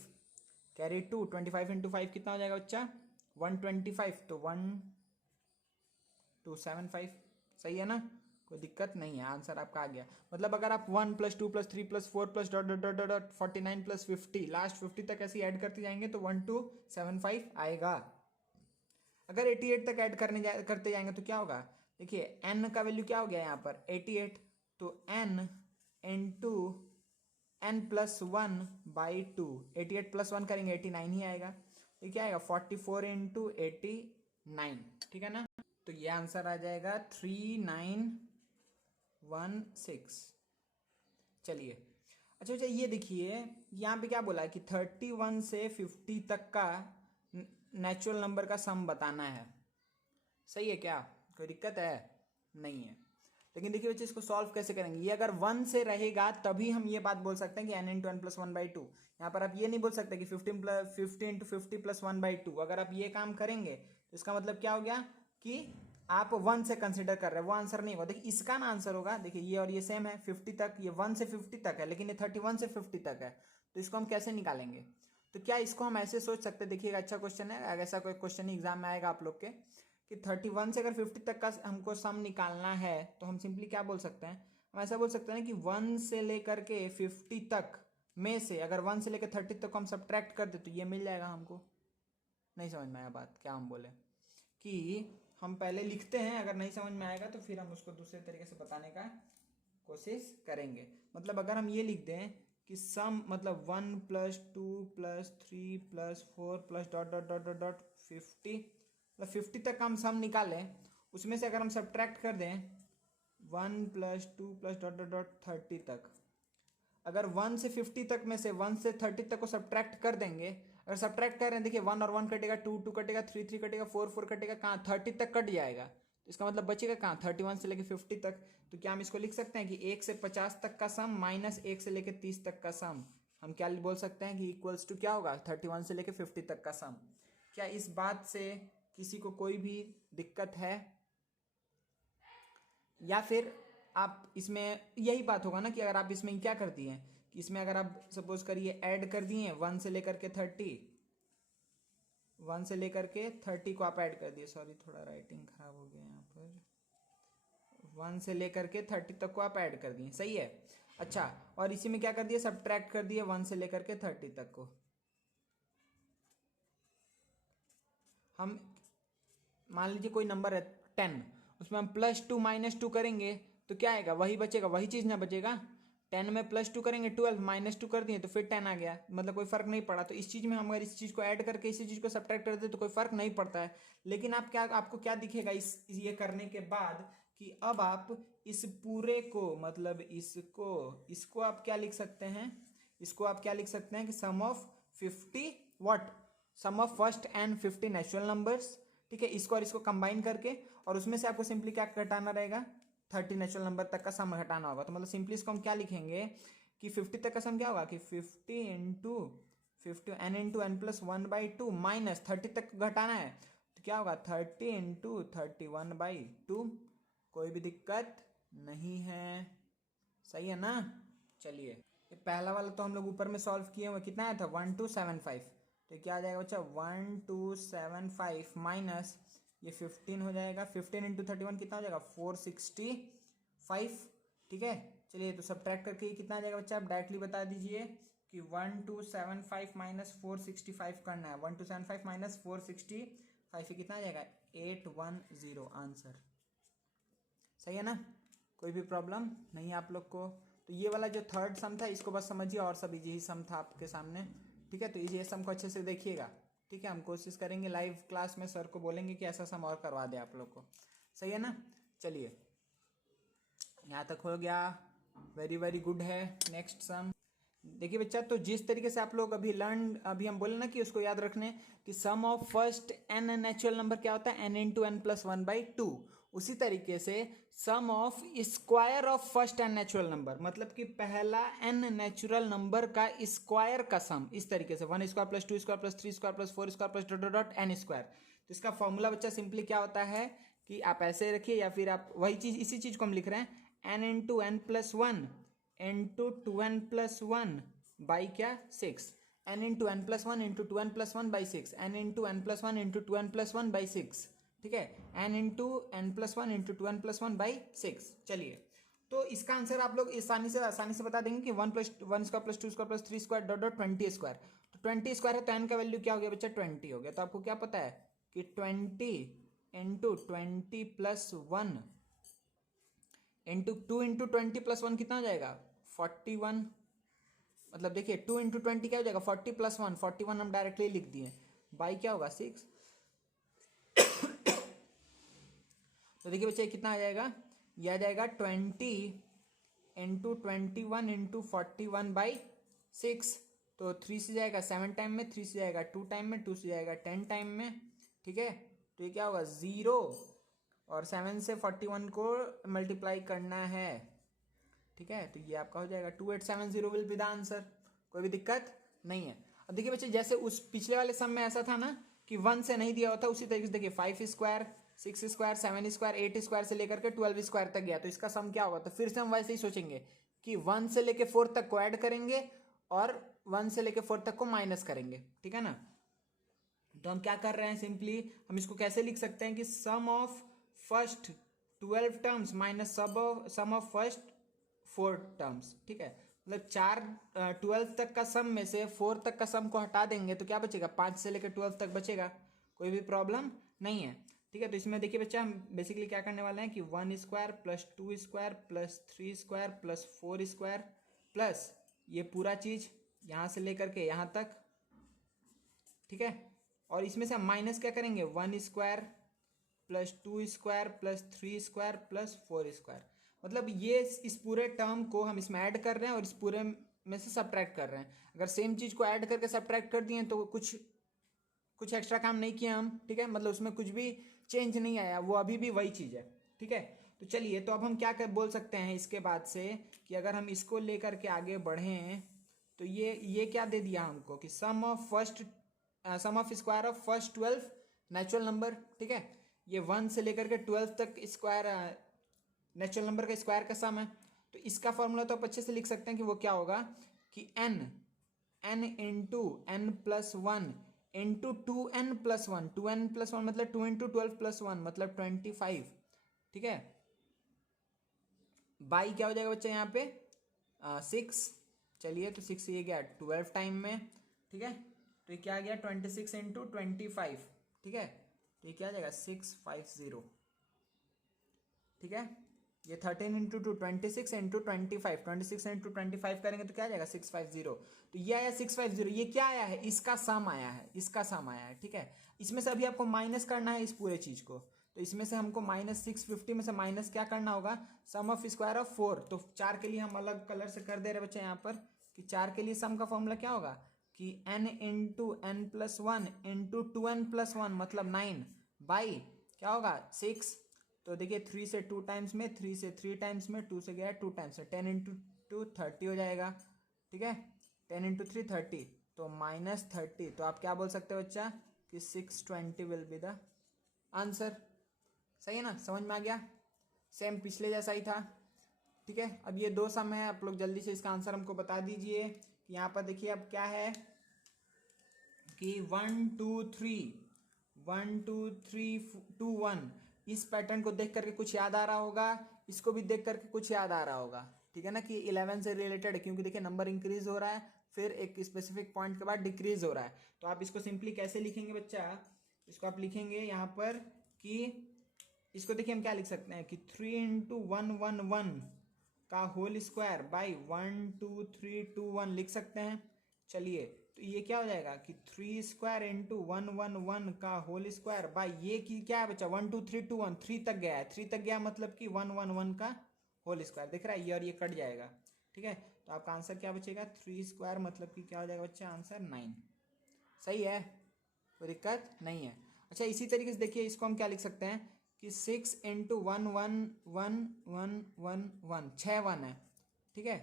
कैरी 2, 25 इंटू 5 कितना हो जाएगा बच्चा? 125। तो 1275। सही है ना? कोई दिक्कत नहीं है, आंसर आपका आ गया। मतलब अगर आप 1 + 2 + 3 + 4 + dot dot dot dot 49 + 50 last 50 तक ऐसे ऐड करते जाएंगे तो 1275 आएगा। अगर 88 तक ऐड करते जाएंगे तो क्या होगा? देखिए n का वैल्यू क्या हो गया यहाँ पर? 88। तो n इंटू n प्लस 1/2, 88 + 1 करेंगे 89 ही आएगा। ये क्या आएगा? 44 इंटू 89। ठीक है ना? तो ये आंसर आ जाएगा 3916। चलिए अच्छा अच्छा, ये देखिए यहाँ पे क्या बोला है कि 31 से 50 तक का नेचुरल नंबर का सम बताना है। सही है क्या? कोई दिक्कत है? नहीं है। लेकिन देखिए बच्चे इसको सॉल्व कैसे करेंगे? ये अगर 1 से रहेगा तभी हम ये बात बोल सकते हैं कि n इंटू n प्लस 1/2। यहाँ पर आप ये नहीं बोल सकते कि 50 इंटू 50 + 1/2। अगर आप ये काम करेंगे तो इसका मतलब क्या हो गया कि आप 1 से कंसिडर कर रहे हैं, वो आंसर नहीं होगा। देखिए इसका ना आंसर होगा, देखिए ये और ये सेम है 50 तक, ये 1 से 50 तक है, लेकिन ये 31 से 50 तक है। तो इसको हम कैसे निकालेंगे? तो क्या इसको हम ऐसे सोच सकते हैं? देखिएगा अच्छा क्वेश्चन है, अगर ऐसा कोई क्वेश्चन एग्जाम में आएगा आप लोग के कि 31 से अगर 50 तक का हमको सम निकालना है, तो हम सिंपली क्या बोल सकते हैं? हम ऐसा बोल सकते हैं कि 1 से लेकर के 50 तक में से अगर 1 से लेकर 30 तक को हम सब्ट्रैक्ट कर दे तो ये मिल जाएगा हमको। नहीं समझ में आया बात? क्या हम बोले कि हम पहले लिखते हैं, अगर नहीं समझ में आएगा तो फिर हम उसको दूसरे तरीके से बताने का कोशिश करेंगे। मतलब अगर हम ये लिख दें कि सम मतलब 1 + 2 + 3 + 4 + dot dot dot dot dot 50, मतलब 50 तक हम सम निकालें, उसमें से अगर हम सब्ट्रैक्ट कर दें 1 + 2 + डॉट डॉट डॉट 30 तक। अगर 1 से 50 तक में से 1 से 30 तक को सब्ट्रैक्ट कर देंगे, अगर सब्ट्रैक्ट कर रहे हैं, देखिए 1 और 1 कटेगा, 2 2 कटेगा, 3 3 कटेगा, 4 4 कटेगा, कहाँ 30 तक कट जाएगा। तो इसका मतलब बचेगा कहाँ 31 से लेके 50 तक। तो क्या हम इसको लिख सकते हैं कि 1 से 50 तक का सम माइनस 1 से लेके 30 तक का सम, हम क्या बोल सकते हैं कि इक्वल्स टू क्या होगा 31 से लेके 50 तक का सम। क्या इस बात से किसी को कोई भी दिक्कत है? या फिर आप इसमें यही बात होगा ना कि अगर आप इसमें क्या करती हैं कि इसमें अगर आप सपोज करिए ऐड कर दिए 1 से लेकर के 30 को आप ऐड कर दिए, सॉरी थोड़ा राइटिंग खराब हो गया यहाँ पर, 1 से लेकर के 30 तक को आप ऐड कर दिए, सही है। अच्छा, और इसी में क्या कर दिए सब्ट्रैक्ट कर दिए 1 से लेकर के 30 तक को। हम मान लीजिए कोई नंबर है 10, उसमें हम +2 -2 करेंगे तो क्या आएगा, वही बचेगा, वही चीज़ ना बचेगा। 10 में +2 करेंगे 12, -2 कर दिए तो फिर 10 आ गया, मतलब कोई फर्क नहीं पड़ा। तो इस चीज़ में हम अगर इस चीज़ को ऐड करके इसी चीज़ को सब्ट्रैक्ट कर देते तो कोई फर्क नहीं पड़ता है। लेकिन आपको क्या दिखेगा ये करने के बाद कि अब आप इस पूरे को मतलब इसको आप क्या लिख सकते हैं, इसको आप क्या लिख सकते हैं कि sum of 50 what, sum of first and 50 natural numbers, ठीक है। इसको और इसको कंबाइन करके और उसमें से आपको सिंपली क्या घटाना रहेगा 30 नेचुरल नंबर तक का सम घटाना होगा। तो मतलब सिंपली इसको हम क्या लिखेंगे कि 50 तक का सम क्या होगा कि 50 into 50 n into n plus 1/2 minus 30 तक घटाना है तो क्या होगा 30 इंटू 31/2। कोई भी दिक्कत नहीं है, सही है ना। चलिए ये पहला वाला तो हम लोग ऊपर में सॉल्व किए हुए, कितना आया था 1275, तो क्या आ जाएगा बच्चा 1275 माइनस ये 15 हो जाएगा, 15 इंटू 31 कितना हो जाएगा 465, ठीक है। चलिए तो सब्ट्रैक्ट करके कितना आ जाएगा बच्चा, आप डायरेक्टली बता दीजिए कि 1275 माइनस 465 करना है। 1275 माइनस 465 कितना आ जाएगा 810 आंसर, सही है ना। कोई भी प्रॉब्लम नहीं है आप लोग को। तो ये वाला जो थर्ड सम था इसको बस समझिए, और सब इजी सम था आपके सामने, ठीक है। तो ये सम को अच्छे से देखिएगा, ठीक है। हम कोशिश करेंगे लाइव क्लास में सर को बोलेंगे कि ऐसा सम और करवा दे आप लोग को, सही है ना। चलिए यहाँ तक हो गया, वेरी वेरी गुड है। नेक्स्ट सम देखिए बच्चा, तो जिस तरीके से आप लोग अभी हम बोले ना कि उसको याद रखने कि sum of first n natural number क्या होता है n इंटू n प्लस 1/2, उसी तरीके से sum of square of first n natural number, मतलब कि पहला n नेचुरल नंबर का स्क्वायर का सम, इस तरीके से 1 square plus 2 square plus 3 square plus 4 square plus dot dot dot n square. तो इसका फॉर्मूला बच्चा सिंपली क्या होता है कि आप ऐसे रखिए या फिर आप वही चीज इसी चीज को हम लिख रहे हैं n into n plus 1 into 2n plus 1 by क्या 6, n into n plus 1 into 2n plus 1 by 6, n into n plus 1 into 2n plus 1 by 6, ठीक है। n into n plus 1 into 2n plus 1 by 6। चलिए तो इसका answer आप लोग आसानी से बता देंगे कि 1 square plus 2 square plus 3 square dot dot 20 square. तो 20 स्क्वायर है तो n का वैल्यू क्या हो गया बच्चा 20 हो गया। तो आपको क्या पता है कि 20 into 20 plus 1 into 2 into 20 plus 1 कितना हो जाएगा 41। मतलब देखिए 2 इंटू 20 क्या हो जाएगा 40 प्लस 1, 41 हम डायरेक्टली लिख दिए, बाई क्या होगा 6। तो देखिए बच्चे कितना आ जाएगा, यह आ जाएगा 20 इंटू 21 इंटू 41/6। तो 3 से जाएगा 7 टाइम में, 3 से जाएगा 2 टाइम में, 2 से जाएगा 10 टाइम में, ठीक है। तो ये क्या होगा 0 और 7 से 41 को मल्टीप्लाई करना है, ठीक है। तो ये आपका हो जाएगा 2870 विल बी द आंसर। कोई भी दिक्कत नहीं है। अब देखिए बच्चे जैसे उस पिछले वाले सम में ऐसा था ना कि 1 से नहीं दिया होता, उसी तरीके से देखिए 5 स्क्वायर 6 स्क्वायर 7 स्क्वायर 8 स्क्वायर से लेकर के 12 स्क्वायर तक गया। तो इसका सम क्या होगा, तो फिर से हम वैसे ही सोचेंगे कि 1 से लेके 4 तक को ऐड करेंगे और 1 से लेके 4 तक को माइनस करेंगे, ठीक है ना। तो हम क्या कर रहे हैं, सिंपली हम इसको कैसे लिख सकते हैं कि sum of first 12 terms minus sum of first 4 terms, ठीक है। मतलब 12 तक का सम में से 4 तक का सम को हटा देंगे तो क्या बचेगा 5 से लेकर 12 तक बचेगा। कोई भी प्रॉब्लम नहीं है, ठीक है। तो इसमें देखिए बच्चा हम बेसिकली क्या करने वाले हैं कि 1 square plus 2 square plus 3 square plus 4 square plus ये पूरा चीज यहाँ से लेकर के यहाँ तक, ठीक है। और इसमें से हम माइनस क्या करेंगे 1 square plus 2 square plus 3 square plus 4 square. मतलब ये इस पूरे टर्म को हम इसमें ऐड कर रहे हैं और इस पूरे में से सब्ट्रैक्ट कर रहे हैं। अगर सेम चीज़ को ऐड करके सब्ट्रैक्ट कर दिए तो कुछ एक्स्ट्रा काम नहीं किया हम, ठीक है, मतलब उसमें कुछ भी चेंज नहीं आया, वो अभी भी वही चीज़ है, ठीक है। तो चलिए, तो अब हम क्या बोल सकते हैं इसके बाद से कि अगर हम इसको लेकर के आगे बढ़ें तो ये क्या दे दिया हमको कि sum of square of first 12 natural number, ठीक है। ये 1 से लेकर के 12 तक स्क्वायर नेचुरल नंबर का स्क्वायर का सम है। तो इसका फॉर्मूला तो आप अच्छे से लिख सकते हैं कि वो क्या होगा कि n into n plus 1 into 2n+1, 2n+1 मतलब 2 इंटू 12+1 मतलब 25, ठीक है। बाई क्या हो जाएगा बच्चा यहाँ पे 6। चलिए, तो 6 ये गया 12 टाइम में, ठीक है। तो ये क्या आ गया 26 इंटू 25, ठीक है। तो ये क्या आ जाएगा 650, ठीक है। ये 13 इंटू 2 26 इंटू 25, 26 इंटू 25 करेंगे तो क्या आ जाएगा 650। तो ये आया 650, ये क्या आया है, इसका सम आया है, इसका सम आया है, ठीक है। इसमें से अभी आपको माइनस करना है इस पूरे चीज को, तो इसमें से हमको -650 में से माइनस क्या करना होगा, सम ऑफ स्क्वायर ऑफ 4। तो 4 के लिए हम अलग कलर से कर दे रहे बच्चे यहाँ पर कि 4 के लिए सम का फॉर्मूला क्या होगा कि n into n+1 into 2n+1 मतलब 9 बाई क्या होगा 6। तो देखिए 3 से 2 टाइम्स में, 3 से 3 टाइम्स में, 2 से गया 2 टाइम्स में, 10 इंटू 2 30 हो जाएगा, ठीक है। 10 इंटू 3 30, तो -30। तो आप क्या बोल सकते हो बच्चा कि 620 विल बी द आंसर। सही है ना, समझ में आ गया, सेम पिछले जैसा ही था, ठीक है। अब ये 2 सम है, आप लोग जल्दी से इसका आंसर हमको बता दीजिए कि यहाँ पर देखिए अब क्या है कि 1 2 3 1 2 3 2 1। इस पैटर्न को देख करके कुछ याद आ रहा होगा, इसको भी देख करके कुछ याद आ रहा होगा, ठीक है ना, कि 11 से रिलेटेड है, क्योंकि देखिए नंबर इंक्रीज हो रहा है, फिर एक स्पेसिफिक पॉइंट के बाद डिक्रीज हो रहा है। तो आप इसको सिंपली कैसे लिखेंगे बच्चा, इसको आप लिखेंगे यहाँ पर कि इसको देखिए हम क्या लिख सकते हैं कि 3 इंटू 111 का होल स्क्वायर बाई 1 2 3 2 1 लिख सकते हैं। चलिए, तो ये क्या हो जाएगा कि 3 स्क्वायर इंटू 111 का होल स्क्वायर बाई ये की क्या है बच्चा 1 2 3 2 1 3 तक गया है, 3 तक गया मतलब कि 111 का होल स्क्वायर दिख रहा है, ये और ये कट जाएगा, ठीक है। तो आपका आंसर क्या बचेगा 3 स्क्वायर मतलब कि क्या हो जाएगा बच्चा आंसर 9। सही है, कोई दिक्कत नहीं है। अच्छा, इसी तरीके से देखिए इसको हम क्या लिख सकते हैं कि 6 इंटू 1 1 1 1 1 1 6 1 है, ठीक है।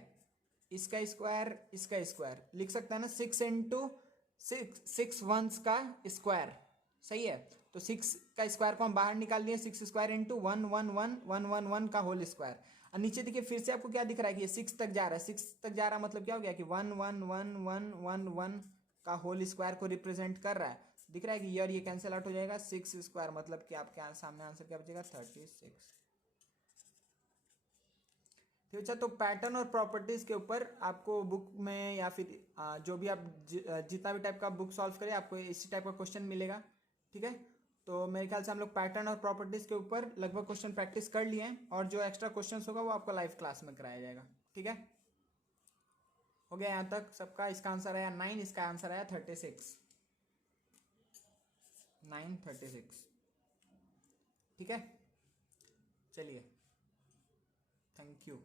इसका स्क्वायर लिख सकता है ना, 6 इंटू 6 1s का स्क्वायर, सही है। तो 6 का स्क्वायर को हम बाहर निकाल दिए, 6 स्क्वायर इंटू 1 1 1 1 1 1 का होल स्क्वायर। और नीचे देखिए फिर से आपको क्या दिख रहा है कि ये 6 तक जा रहा है, 6 तक जा रहा है मतलब क्या हो गया कि 1 1 1 1 1 1 का होल स्क्वायर को रिप्रेजेंट कर रहा है, दिख रहा है कि ये और ये कैंसिल आउट हो जाएगा, 6 स्क्वायर मतलब कि आपके सामने आंसर क्या बचेगा 36। ठीक है। अच्छा, तो पैटर्न और प्रॉपर्टीज के ऊपर आपको बुक में या फिर जो भी आप जितना भी टाइप का बुक सॉल्व करें आपको इसी टाइप का क्वेश्चन मिलेगा, ठीक है। तो मेरे ख्याल से हम लोग पैटर्न और प्रॉपर्टीज के ऊपर लगभग क्वेश्चन प्रैक्टिस कर लिए हैं, और जो एक्स्ट्रा क्वेश्चन होगा वो आपको लाइव क्लास में कराया जाएगा, ठीक है। हो गया यहाँ तक सबका, इसका आंसर आया 9, इसका आंसर आया 36, 936, ठीक है। चलिए, थैंक यू।